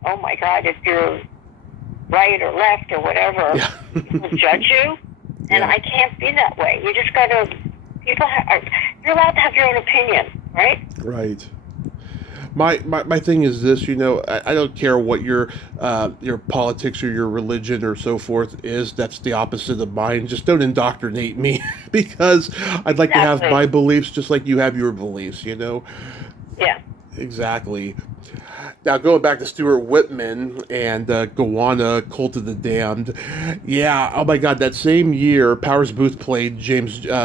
oh my God, if you're right or left or whatever, Yeah. people judge you, and Yeah. I can't be that way. You just gotta. You're allowed to have your own opinion, right? Right. My thing is this, I don't care what your politics or your religion or so forth is. That's the opposite of mine. Just don't indoctrinate me because I'd like to have my beliefs just like you have your beliefs. Yeah. Exactly. Now, going back to Stuart Whitman and Gowanna, Cult of the Damned. Yeah, oh my God, that same year, Powers Booth played Jimmy Jones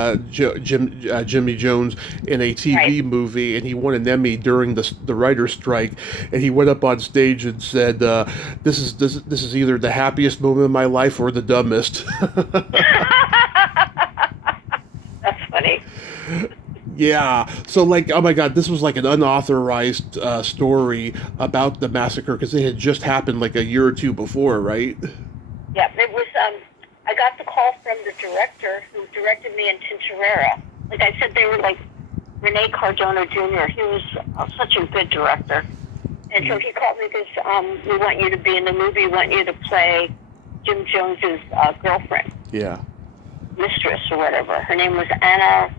in a TV movie, and he won an Emmy during the writer's strike. And he went up on stage and said, "This is either the happiest moment of my life or the dumbest." That's funny. Yeah, so like, oh my God, this was like an unauthorized story about the massacre because it had just happened like a year or two before, right? Yeah, it was. I got the call from the director who directed me in Tintorera. Like I said, they were like Rene Cardona Jr. He was such a good director, and so he called me because we want you to be in the movie. We want you to play Jim Jones's girlfriend, mistress or whatever. Her name was Anna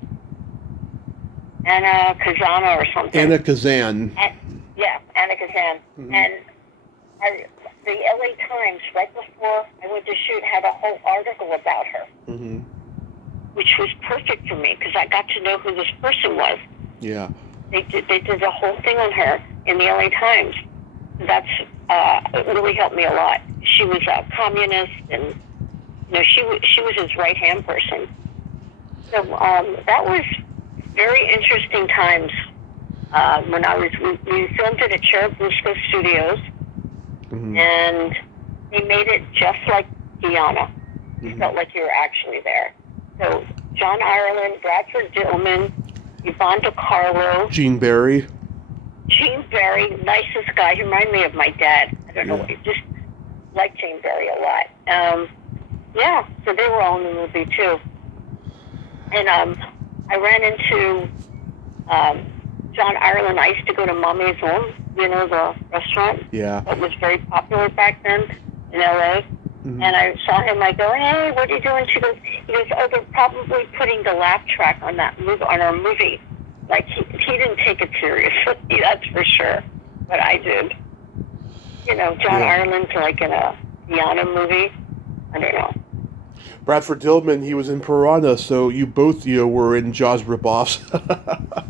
Kazana or something. Anna Kazan. Anna Kazan. Mm-hmm. And the LA Times, right before I went to shoot, had a whole article about her, which was perfect for me because I got to know who this person was. Yeah. They did a whole thing on her in the LA Times. That's it really helped me a lot. She was a communist, and she was his right hand person. So that was very interesting times when we filmed it at Cherubusco Studios, and they made it just like Guyana. You felt like you were actually there. So John Ireland, Bradford Dillman, Yvonne DiCarlo, Gene Barry, nicest guy. He reminded me of my dad. I don't know, just like Gene Barry a lot. So they were all in the movie too. And I ran into John Ireland. I used to go to Ma Maison, the restaurant. Yeah. That was very popular back then in LA. And I saw him. I go, "Hey, what are you doing?" He goes, "Oh, they're probably putting the laugh track on our movie." Like he didn't take it seriously, that's for sure. But I did. John Ireland's like in a Guyana movie. I don't know. Bradford Dillman, he was in Piranha, so you both were in Jaws ripoffs.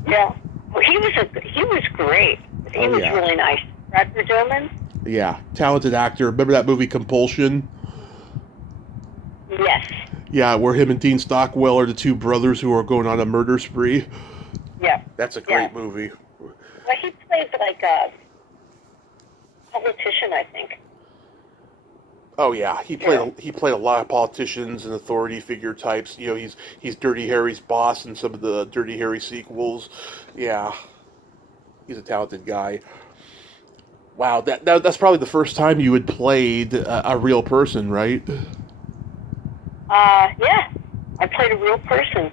Yeah, well, he was great. He was really nice. Bradford Dillman. Yeah, talented actor. Remember that movie Compulsion? Yes. Yeah, where him and Dean Stockwell are the two brothers who are going on a murder spree. Yeah. That's a great movie. Well, he played like a politician, I think. Oh yeah, he played a lot of politicians and authority figure types. He's Dirty Harry's boss in some of the Dirty Harry sequels. Yeah, he's a talented guy. Wow, that's probably the first time you had played a real person, right? Yeah, I played a real person.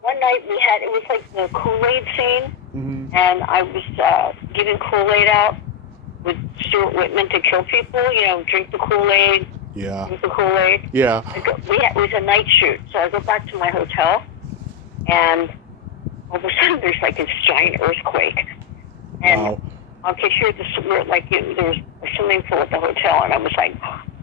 One night it was like the Kool-Aid scene, and I was giving Kool-Aid out with Stuart Whitman to kill people, drink the Kool-Aid. Yeah. Drink the Kool-Aid. Yeah. It was a night shoot, so I go back to my hotel, and all of a sudden there's like this giant earthquake. And I could hear there was a swimming pool at the hotel, and I was like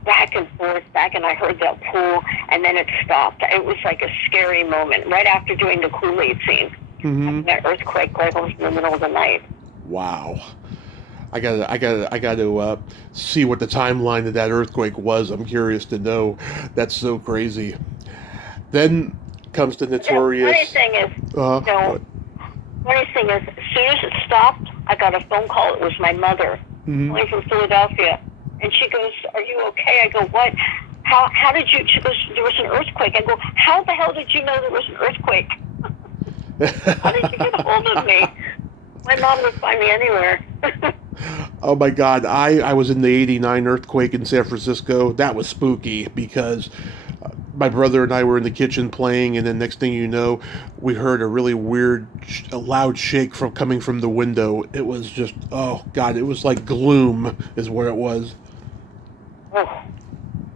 back and forth, and I heard that pool, and then it stopped. It was like a scary moment right after doing the Kool-Aid scene. And that earthquake right over in the middle of the night. Wow. I gotta see what the timeline of that earthquake was. I'm curious to know. That's so crazy. Then comes the Funny notorious. thing is, Uh, you know, funny thing is, as soon as it stopped, I got a phone call. It was my mother, calling from Philadelphia, and she goes, "Are you okay?" I go, "What? How did you?" She goes, "There was an earthquake." I go, "How the hell did you know there was an earthquake? How did you get a hold of me?" My mom would find me anywhere. Oh my God! I was in the '89 earthquake in San Francisco. That was spooky because my brother and I were in the kitchen playing, and then next thing you know, we heard a really weird, a loud shake from coming from the window. It was just, oh God! It was like gloom, is what it was. Oh,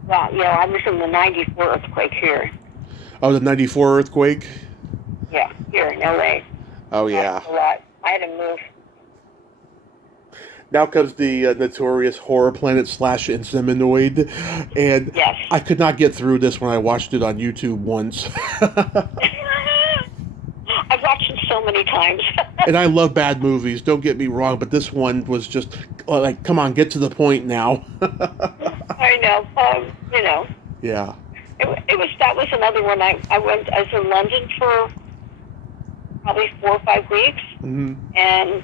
wow. Yeah, I was in the '94 earthquake here. Oh, the '94 earthquake. Yeah, here in LA. Oh That's yeah. a lot. I had to move. Now comes the notorious Horror Planet / Inseminoid, and Yes. I could not get through this when I watched it on YouTube once. I've watched it so many times. And I love bad movies, don't get me wrong, but this one was just like, come on, get to the point now. I know. Yeah. That was another one. I was in London for probably 4 or 5 weeks, Hmm. and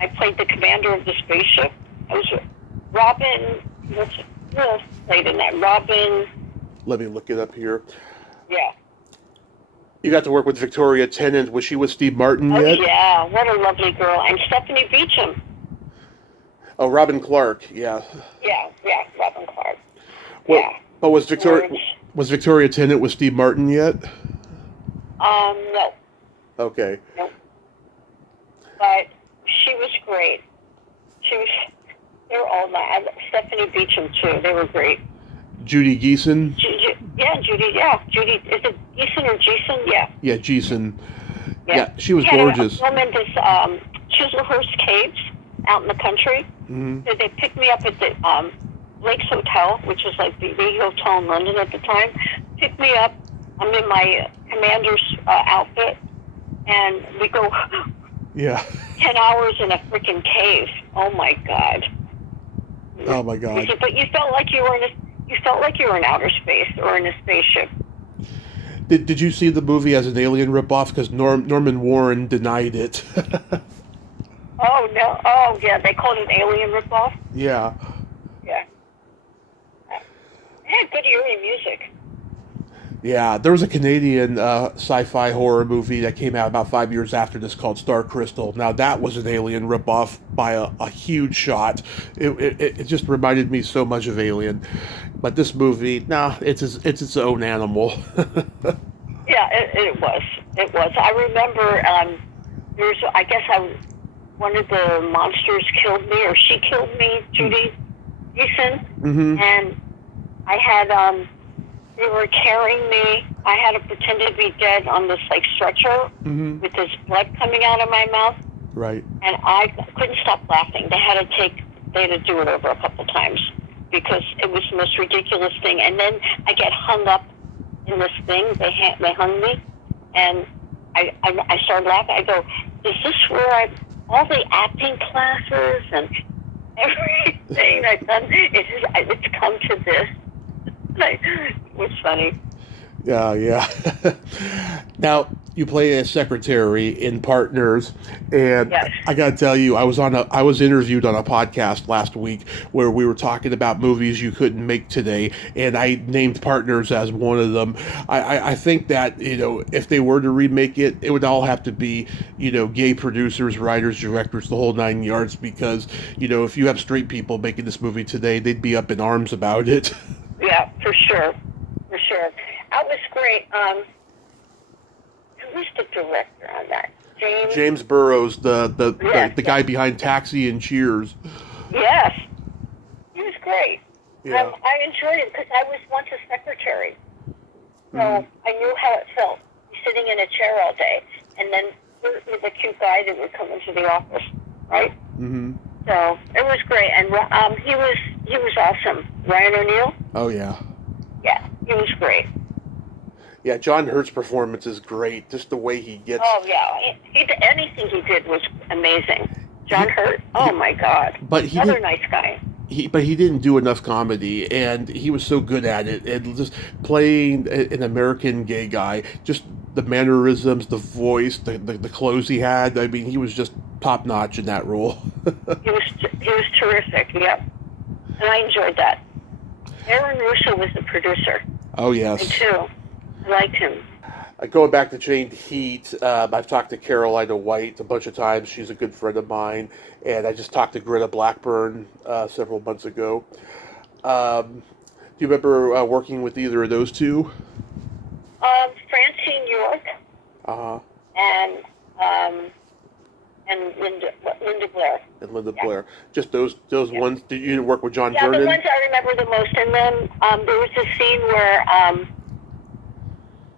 I played the commander of the spaceship. I was Robin. Who else played in that? Robin. Let me look it up here. Yeah. You got to work with Victoria Tennant. Was she with Steve Martin Oh yet? yeah, what a lovely girl. And Stephanie Beacham. Oh, Robin Clark. Yeah. Yeah, Robin Clark. Well, Yeah. but was Victoria Tennant with Steve Martin yet? No. Okay. Nope. But she was great. They were all nice. Stephanie Beacham too. They were great. Judy Geeson. Judy. Yeah, Judy. Is it Geeson or Jason? Yeah. Yeah, Geeson. Yeah, she was had gorgeous. A woman, this Chislehurst Caves out in the country. Hmm. So they picked me up at the Lakes Hotel, which was like the hotel in London at the time. Picked me up. I'm in my commander's outfit, and we go Yeah. 10 hours in a freaking cave. Oh my God. Oh my God. But you felt like you were in outer space or in a spaceship. Did you see the movie as an alien ripoff? Because Norman Warren denied it. Oh no! Oh yeah, they called it an alien ripoff. Yeah. Yeah. They had good eerie music. Yeah, there was a Canadian sci-fi horror movie that came out about 5 years after this called Star Crystal. Now that was an alien ripoff by a huge shot. It just reminded me so much of Alien, but this movie, nah, it's its own animal. Yeah, it was. It was. I remember. One of the monsters killed me, or she killed me, Judy Eason, Hmm. and I had they were carrying me. I had to pretend to be dead on this like stretcher Hmm. with this blood coming out of my mouth, Right. and I couldn't stop laughing. They had to do it over a couple times because it was the most ridiculous thing. And then I get hung up in this thing. They hung me, and I started laughing. I go, "Is this where all the acting classes and everything I've done? It's come to this." It was funny. Yeah. Now you play a secretary in Partners, and Yes. I gotta tell you, I was interviewed on a podcast last week where we were talking about movies you couldn't make today, and I named Partners as one of them. I think that if they were to remake it, it would all have to be gay producers, writers, directors, the whole 9 yards, because if you have straight people making this movie today, they'd be up in arms about it. Yeah, for sure. That was great. Who was the director on that? James Burrows, the Yes. guy behind Taxi and Cheers. Yes, he was great. Yeah. I enjoyed it because I was once a secretary, so I knew how it felt sitting in a chair all day, and then there was a cute guy that would come into the office, right? Mm-hmm. So it was great, and he was awesome. Ryan O'Neal. Oh yeah. Yeah, he was great. Yeah, John Hurt's performance is great. Just the way he gets. Oh yeah, anything he did was amazing. John Hurt. Oh my God. But he Another didn't. nice guy. He didn't do enough comedy, and he was so good at it. And just playing an American gay guy, just the mannerisms, the voice, the clothes he had. I mean, he was just top notch in that role. He was terrific. Yep. And I enjoyed that. Aaron Russo was the producer. Oh Me yes. too. I liked him. Going back to Chained Heat, I've talked to Carolina White a bunch of times. She's a good friend of mine, and I just talked to Greta Blackburn several months ago. Do you remember working with either of those two? Francine York Uh huh. and Linda Blair. And Linda Yeah. Blair. Just those Yeah. ones. Did you work with John Yeah, Vernon? the ones I remember the most. And then there was a scene where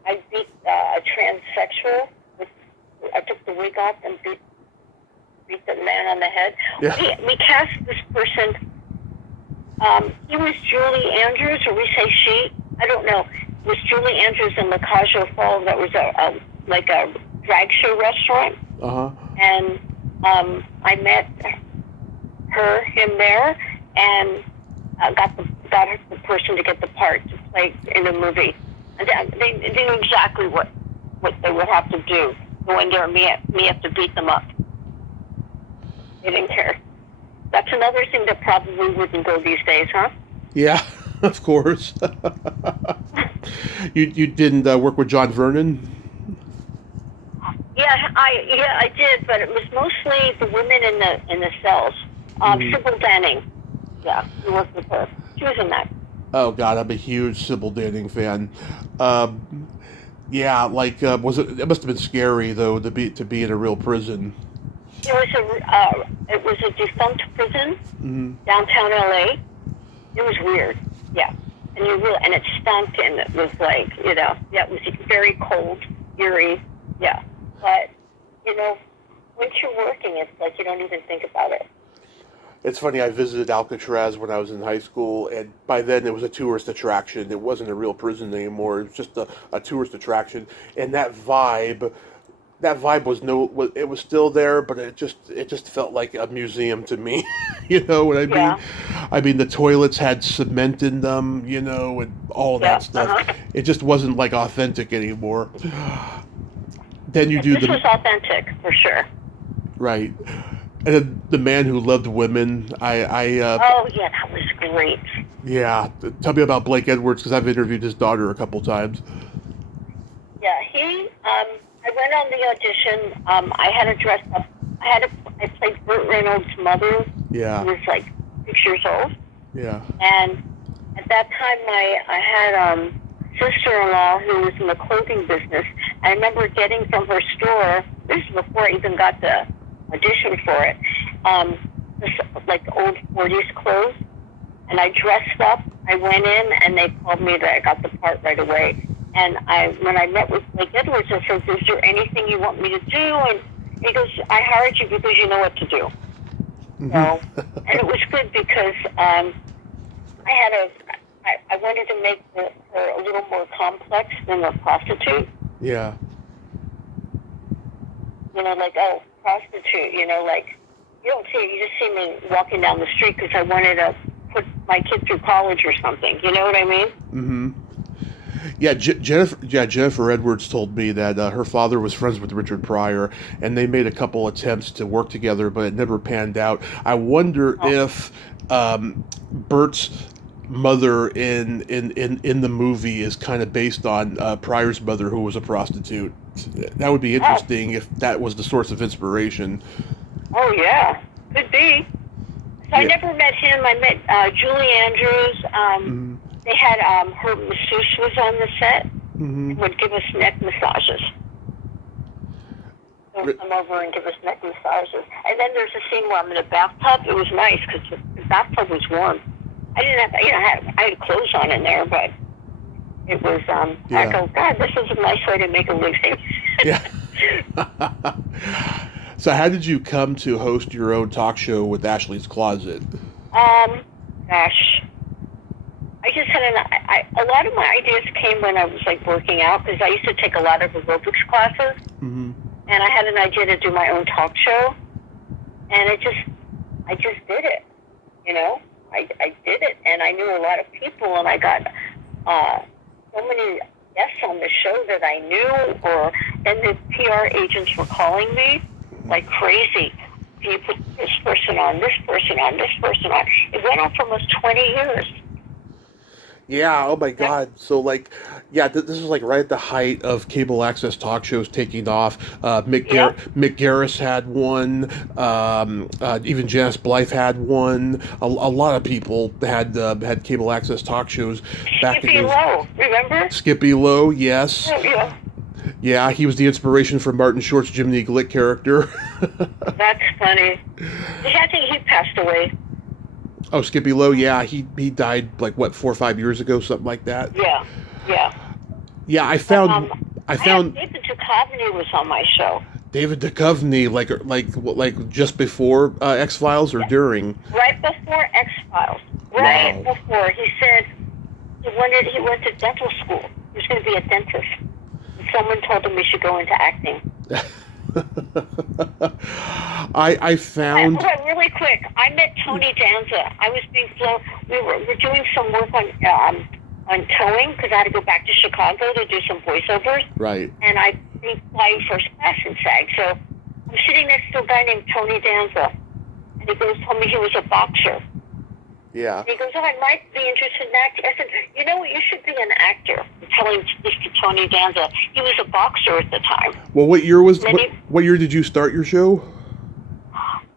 I beat a transsexual. I took the wig off and beat the man on the head. Yeah. We cast this person. He was Julie Andrews, or we say she. I don't know. It was Julie Andrews in Lacajo Falls. That was a drag show restaurant. Uh huh. And I met him there, and got the person to get the part to play in the movie. And they knew exactly what they would have to do. Go in there and me have to beat them up. They didn't care. That's another thing that probably wouldn't go these days, huh? Yeah, of course. You didn't work with John Vernon? Yeah, I did, but it was mostly the women in the cells. Sybil Danning. Yeah, we worked with her. She was in that. Oh God, I'm a huge Sybil Danning fan. Yeah, like was it? It must have been scary though to be in a real prison. It was a defunct prison downtown LA. It was weird. Yeah, and it stunk, and it was like yeah, it was very cold, eerie. Yeah, but once you're working, it's like you don't even think about it. It's funny, I visited Alcatraz when I was in high school, and by then it was a tourist attraction. It wasn't a real prison anymore. It was just a tourist attraction. And that vibe was it was still there, but it just felt like a museum to me. You know what I mean? Yeah. I mean, the toilets had cement in them, and all that stuff. Uh-huh. It just wasn't like authentic anymore. Then you do This was authentic for sure. right. And then The Man Who Loved Women. Oh yeah, that was great. Yeah, tell me about Blake Edwards because I've interviewed his daughter a couple times. Yeah, I went on the audition. I had to dress up. I played Burt Reynolds' mother. Yeah. Who was like 6 years old. Yeah. And at that time, I had a sister-in-law who was in the clothing business. I remember getting from her store. This is before I even got the audition for it. This, like old 40s clothes. And I dressed up. I went in, and they told me that I got the part right away. And when I met with Blake Edwards, I said, "Is there anything you want me to do?" And he goes, "I hired you because you know what to do." Mm-hmm. So, and it was good because I wanted to make her a little more complex than a prostitute. Yeah. Like, prostitute. Like you don't see it. You just see me walking down the street because I wanted to put my kid through college or something. You know what I mean? Mm-hmm. Yeah, Jennifer Edwards told me that her father was friends with Richard Pryor, and they made a couple attempts to work together, but it never panned out. I wonder if Bert's mother in the movie is kind of based on Pryor's mother, who was a prostitute. That would be interesting if that was the source of inspiration. Oh yeah, could be. So I never met him. I met Julie Andrews. They had her masseuse was on the set and would give us neck massages. They would come over and give us neck massages. And then there's a scene where I'm in a bathtub. It was nice because the bathtub was warm. I didn't have, I had clothes on in there, but it was, I go, God, this is a nice way to make a living. Yeah. So how did you come to host your own talk show with Ashley's Closet? Gosh. I just had a lot of my ideas came when I was like working out because I used to take a lot of aerobics classes, and I had an idea to do my own talk show. and I just did it. You know, I did it, and I knew a lot of people, and I got so many guests on the show that I knew, and the PR agents were calling me like crazy. Can you put this person on, this person on, this person on? It went on for almost 20 years. Yeah, oh my God. So, like, yeah, this was like right at the height of cable access talk shows taking off. Mick Garris had one. Even Janice Blythe had one. A lot of people had cable access talk shows back Skippy in those. Lowe, remember? Skippy Lowe, yes. Oh, yeah. Yeah, he was the inspiration for Martin Short's Jiminy Glick character. That's funny. I think he passed away. Oh, Skippy Lowe, yeah, he died like what 4 or 5 years ago, something like that. Yeah. Yeah, I found David Duchovny was on my show. David Duchovny, like just before X-Files or during? Right before X-Files. Right before. He said he went to dental school. He was going to be a dentist. And someone told him he should go into acting. I found. Really quick, I met Tony Danza. I was being flown. We were doing some work on towing because I had to go back to Chicago to do some voiceovers. Right. And I was flying first class in SAG. So I'm sitting next to a guy named Tony Danza, and he told me he was a boxer. Yeah. And he goes, I might be interested in acting. I said, you know what, you should be an actor. I'm telling this to Tony Danza. He was a boxer at the time. Well, what year did you start your show?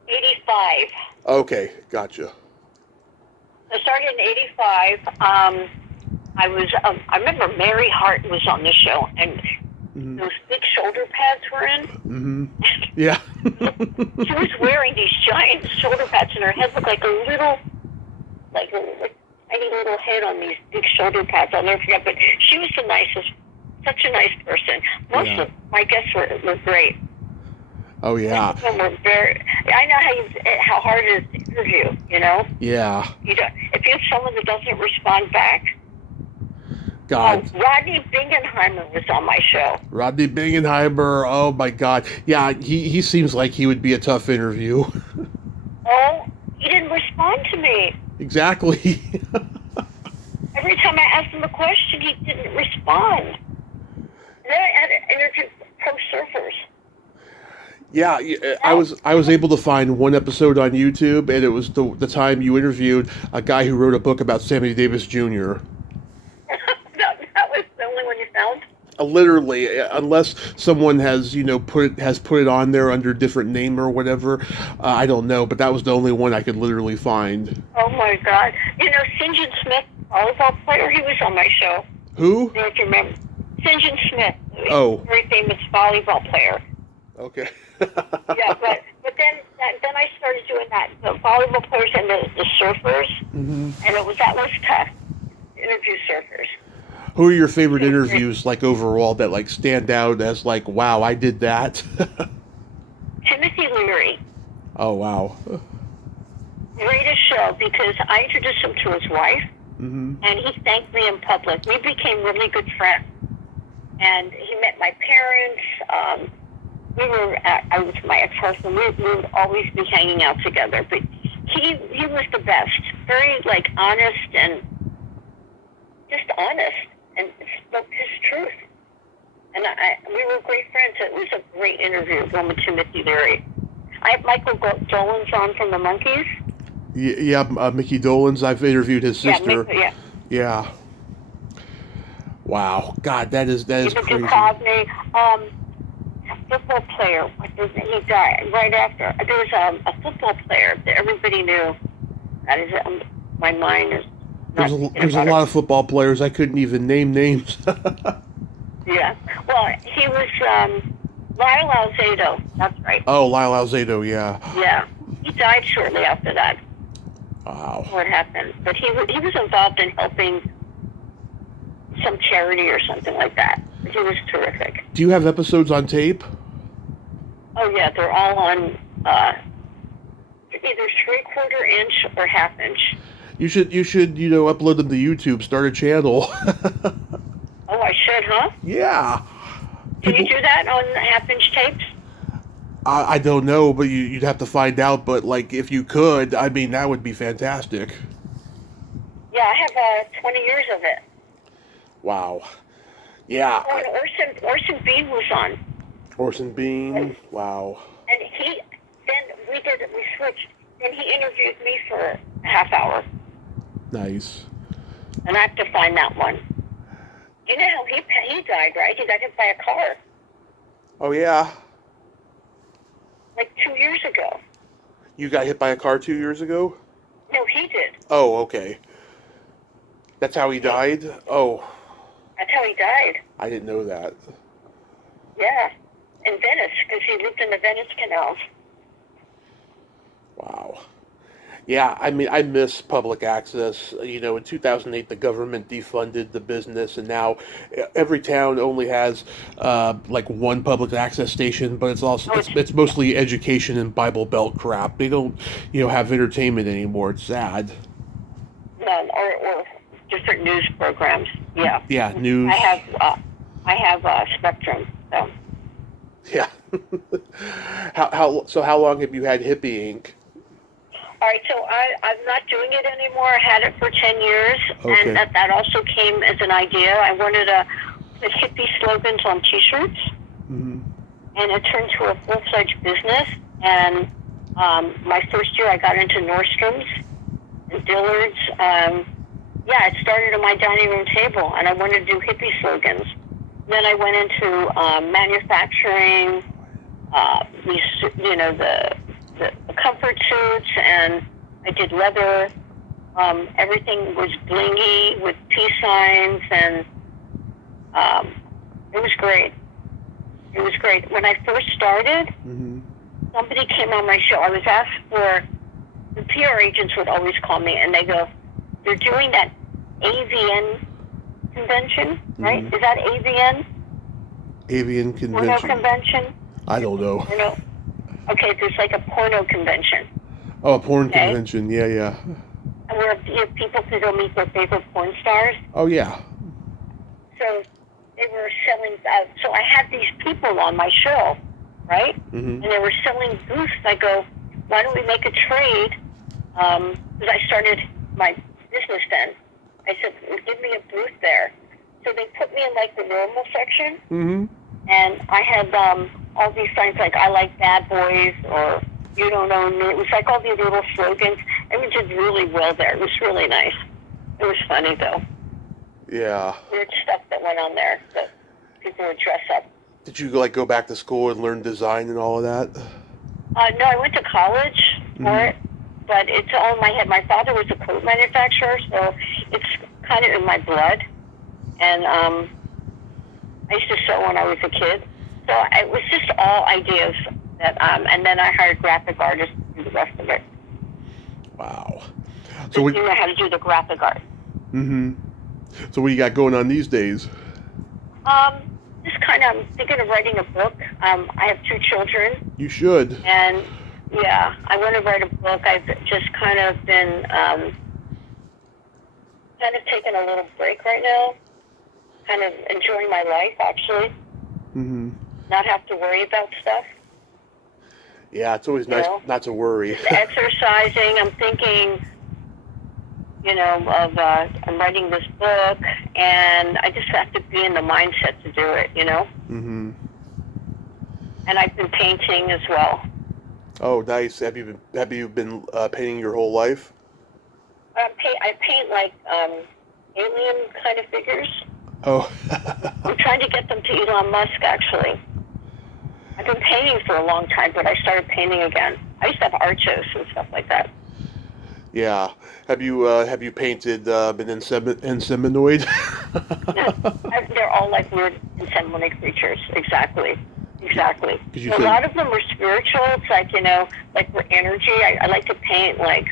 85. Okay, gotcha. I started in 85. I remember Mary Hart was on the show, and those big shoulder pads were in. Mm-hmm. Yeah. She was wearing these giant shoulder pads, and her head looked like a little, tiny little head on these big shoulder pads. I'll never forget, but she was the nicest, such a nice person. Most of my guests were great. Oh yeah. Most of them were very. I know how hard it is to interview. You know. Yeah. If you have someone that doesn't respond back. God. Rodney Bingenheimer was on my show. Rodney Bingenheimer. Oh my God. Yeah, he seems like he would be a tough interview. Oh, he didn't respond to me. Exactly. Every time I asked him a question, he didn't respond. And then I had to interview pro surfers. Yeah, I was able to find one episode on YouTube, and it was the time you interviewed a guy who wrote a book about Sammy Davis Jr. That was the only one you found? Literally, unless someone has put it on there under a different name or whatever, I don't know. But that was the only one I could literally find. Oh my God! St. John Smith, volleyball player, he was on my show. Who? I don't know if you remember. St. John Smith. Oh. Very famous volleyball player. Okay. Yeah, but then I started doing that, the volleyball players and the surfers, and that was tough. Interview surfers. Who are your favorite interviews, like overall, that like stand out as like, wow, I did that? Timothy Leary. Oh wow. Greatest show because I introduced him to his wife, and he thanked me in public. We became really good friends, and he met my parents. I was my ex-husband. We would always be hanging out together. But he was the best. Very honest and just honest, and spoke his truth. And we were great friends. It was a great interview with Timothy Leary. I have Michael Dolenz on from the Monkees. Yeah, Mickey Dolenz. I've interviewed his sister. Yeah. Wow. God, that is crazy. Duchovny, football player. He died right after. There was a football player that everybody knew. That is, my mind is. There's a lot of football players. I couldn't even name names. Yeah. Well, he was Lyle Alzado. That's right. Oh, Lyle Alzado, yeah. Yeah. He died shortly after that. Wow. What happened? But he was involved in helping some charity or something like that. He was terrific. Do you have episodes on tape? Oh yeah, they're all on either 3/4 inch or 1/2 inch. You should upload them to YouTube. Start a channel. Oh, I should, huh? Yeah. Can you do that on 1/2 inch tapes? I don't know, but you'd have to find out. But like, if you could, I mean, that would be fantastic. Yeah, I have 20 years of it. Wow. Yeah. Oh, and Orson Bean was on. Orson Bean. Right? Wow. And we switched. Then he interviewed me for a half hour. Nice. And I have to find that one. You know how he died, right? He got hit by a car Oh yeah. like 2 years ago. You got hit by a car 2 years ago? No, he did. Oh, okay. That's how he died? Oh, That's how he died. I didn't know that. Yeah. In Venice, because he lived in the Venice canals. Wow. Yeah, I mean, I miss public access. You know, in 2008, the government defunded the business, and now every town only has like one public access station. But it's also it's mostly education and Bible Belt crap. They don't, have entertainment anymore. It's sad. None, or different news programs. Yeah. Yeah, news. I have Spectrum. So. Yeah. How long have you had Hippie Inc.? All right, so I'm not doing it anymore. I had it for 10 years, Okay. and that also came as an idea. I wanted to put hippie slogans on T-shirts, Mm-hmm. and it turned to a full-fledged business. And my first year, I got into Nordstrom's and Dillard's. Yeah, it started on my dining room table, and I wanted to do hippie slogans. Then I went into manufacturing, the comfort suits, and I did leather. Everything was blingy with peace signs, and it was great. It was great. When I first started, Mm-hmm. somebody came on my show. I was asked for, the PR agents would always call me, and they go, "You're doing that AVN convention, right? Mm-hmm. Is that AVN? Avian Porno convention. convention? I don't know. Porno. Okay, there's like a porno convention. Oh, a porn Okay. convention. Yeah, yeah. Where people can go meet their favorite porn stars. Oh, yeah. So they were selling. So I had these people on my show, right? Mm-hmm. And they were selling booths. I go, why don't we make a trade? Because I started my business then. I said, give me a booth there. So they put me in like the normal section, Mm-hmm. and I had all these signs like "I like bad boys" or "You don't own me." It was like all these little slogans. And we did really well there. It was really nice. It was funny though. Yeah. Weird stuff that went on there that people would dress up. Did you like go back to school and learn design and all of that? No, I went to college for it, but it's all in my head. My father was a coat manufacturer, so it's kind of in my blood. And I used to sew when I was a kid. So it was just all ideas that, and then I hired graphic artists to do the rest of it. Wow. So you know how to do the graphic art. Mm-hmm. So what do you got going on these days? Just kind of, I'm thinking of writing a book. I have 2 children. You should. And yeah, I want to write a book. I've just kind of been taking a little break right now. Kind of enjoying my life, actually. Mm-hmm. Not have to worry about stuff. Yeah, it's always nice not to worry. Just exercising. I'm thinking, of I'm writing this book, and I just have to be in the mindset to do it, Mm-hmm. And I've been painting as well. Oh, nice. Have you been painting your whole life? I paint like alien kind of figures. Oh. I'm trying to get them to Elon Musk, actually. I've been painting for a long time, but I started painting again. I used to have art shows and stuff like that. Yeah. Have you painted an inseminoid? They're all like weird inseminoid creatures. Exactly. A lot of them are spiritual. It's like, like for energy. I like to paint like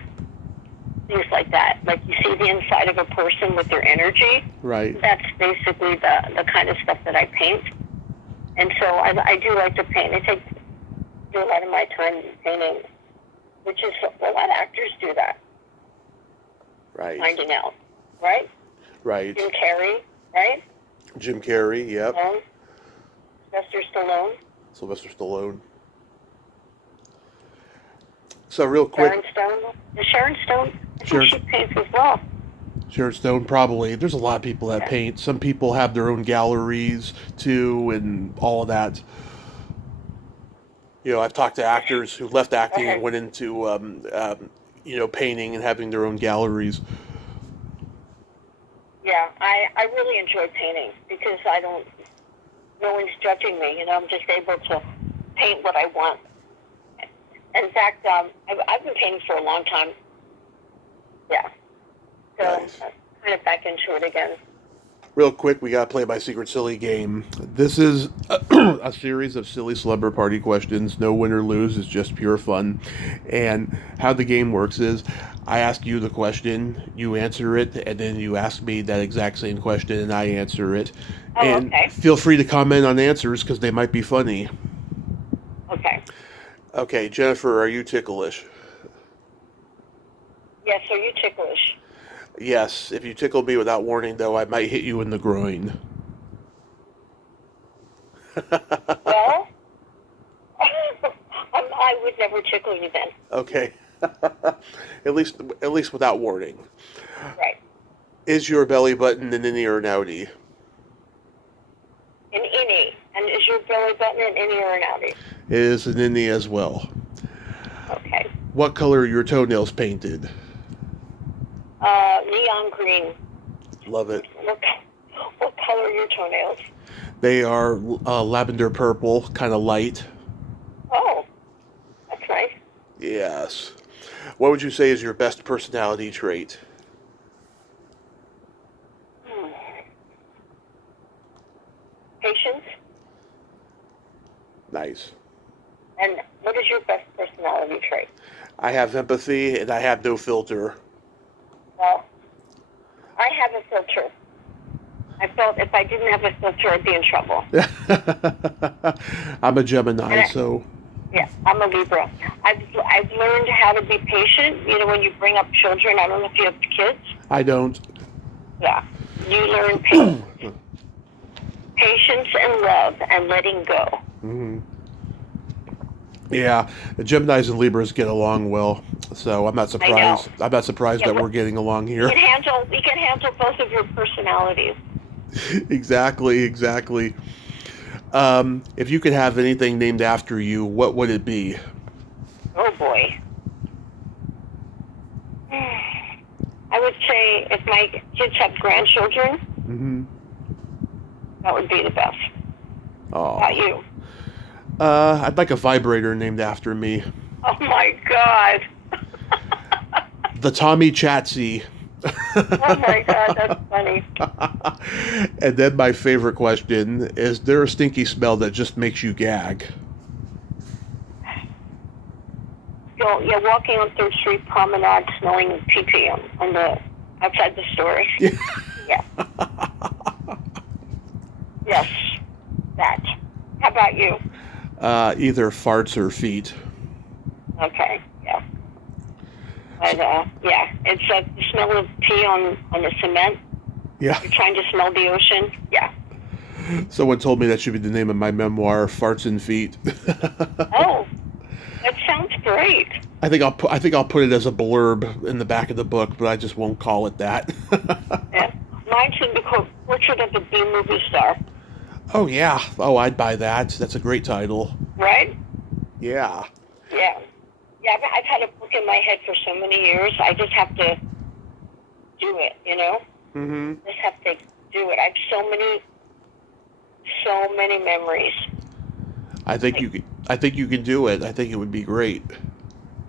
things like that. Like you see the inside of a person with their energy. Right. That's basically the kind of stuff that I paint. And so I do like to paint. I do a lot of my time painting, which is a lot of actors do that. Right. Finding out, right? Right. Jim Carrey, right? Jim Carrey, yep. Sylvester Stallone. Sylvester Stallone. So real quick, Sharon Stone. Sharon Stone, I think Sharon, she paints as well. Sharon Stone probably. There's a lot of people that Yeah. paint. Some people have their own galleries too, and all of that. I've talked to actors who left acting and went into painting and having their own galleries. Yeah, I really enjoy painting because no one's judging me. I'm just able to paint what I want. In fact, I've been painting for a long time. Yeah. So Nice. I'm kind of back into it again. Real quick, we got to play my secret silly game. This is a series of silly slumber party questions. No win or lose. It's just pure fun. And how the game works is I ask you the question, you answer it, and then you ask me that exact same question, and I answer it. Oh, and okay. Feel free to comment on answers because they might be funny. Okay. Okay, Jennifer, are you ticklish? Yes, are you ticklish? Yes. If you tickle me without warning, though, I might hit you in the groin. Well, I would never tickle you then. Okay. at least without warning. Right. Is your belly button an innie or an outie? An innie. And is your belly button an innie or an outie? It is an innie as well. Okay. What color are your toenails painted? Neon green. Love it. What color are your toenails? They are lavender purple, kind of light. Oh, that's nice. Yes. What would you say is your best personality trait? Patience. Nice. And what is your best personality trait? I have empathy and I have no filter. Well, I have a filter. I felt if I didn't have a filter, I'd be in trouble. I'm a Gemini, so... Yeah, I'm a Libra. I've learned how to be patient. When you bring up children, I don't know if you have kids. I don't. Yeah. You learn patience and love and letting go. Mm-hmm. Yeah, the Geminis and Libras get along well, so I'm not surprised. I'm not surprised that we're getting along here. We can handle both of your personalities. Exactly. If you could have anything named after you, what would it be? Oh boy. I would say if my kids have grandchildren, that would be the best. Oh. How about you? I'd like a vibrator named after me. Oh my God. The Tommy Chatsy. Oh my God, that's funny. And then my favorite question, is there a stinky smell that just makes you gag? You're walking on 3rd Street Promenade smelling pee-pee on the outside the store. Yeah. Yes, that. How about you? Either farts or feet. Okay, yeah. But, yeah, it's the smell of pee on the cement. Yeah. You're trying to smell the ocean. Yeah. Someone told me that should be the name of my memoir, Farts and Feet. Oh, that sounds great. I think I'll put it as a blurb in the back of the book, but I just won't call it that. Yeah. Mine should be called Portrait of a B-movie Star. Oh, yeah. Oh, I'd buy that. That's a great title. Right? Yeah. Yeah. Yeah, I've had a book in my head for so many years. I just have to do it, Mm-hmm. Just have to do it. I have so many memories. I think you can do it. I think it would be great.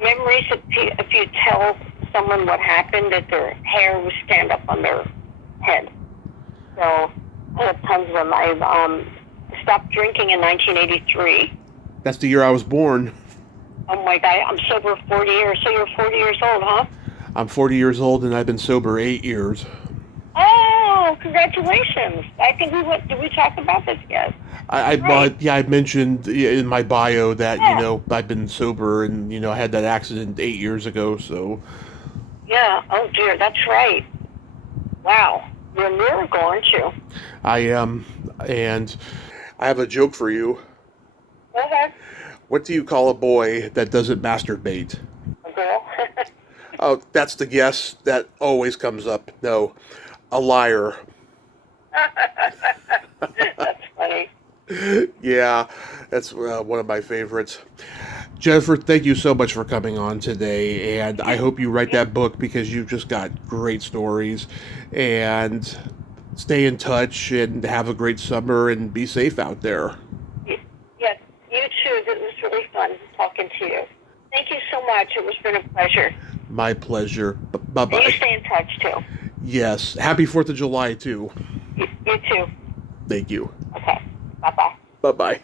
Memories if you tell someone what happened, that their hair would stand up on their head. So I have tons of them. I stopped drinking in 1983. That's the year I was born. Oh my God, I'm sober 40 years. So you're 40 years old, huh? I'm 40 years old and I've been sober 8 years. Oh, congratulations. I think did we talk about this yet? I mentioned in my bio that, I've been sober and, I had that accident 8 years ago, so. Yeah, oh dear, that's right. Wow, you're a miracle, aren't you? I am, and I have a joke for you. Go ahead. What do you call a boy that doesn't masturbate? A Oh, that's the guess that always comes up. No, a liar. That's funny. Yeah, that's one of my favorites. Jennifer, thank you so much for coming on today, and I hope you write that book because you've just got great stories. And stay in touch and have a great summer and be safe out there. Yes, you too. It was really fun talking to you. Thank you so much. It was been a pleasure. My pleasure. Bye And you bye. stay in touch too. Yes. Happy 4th of July, too. You too. Thank you. Okay. Bye bye. Bye bye.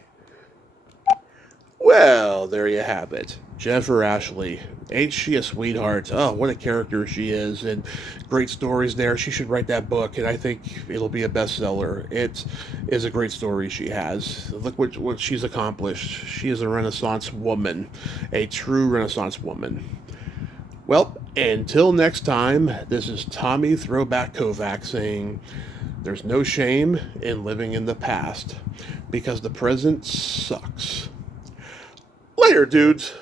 Well, there you have it. Jennifer Ashley. Ain't she a sweetheart? Oh, what a character she is, and great stories there. She should write that book, and I think it'll be a bestseller. It is a great story she has. Look what she's accomplished. She is a Renaissance woman, a true Renaissance woman. Well, until next time, this is Tommy Throwback Kovac saying, there's no shame in living in the past, because the present sucks. Later, dudes.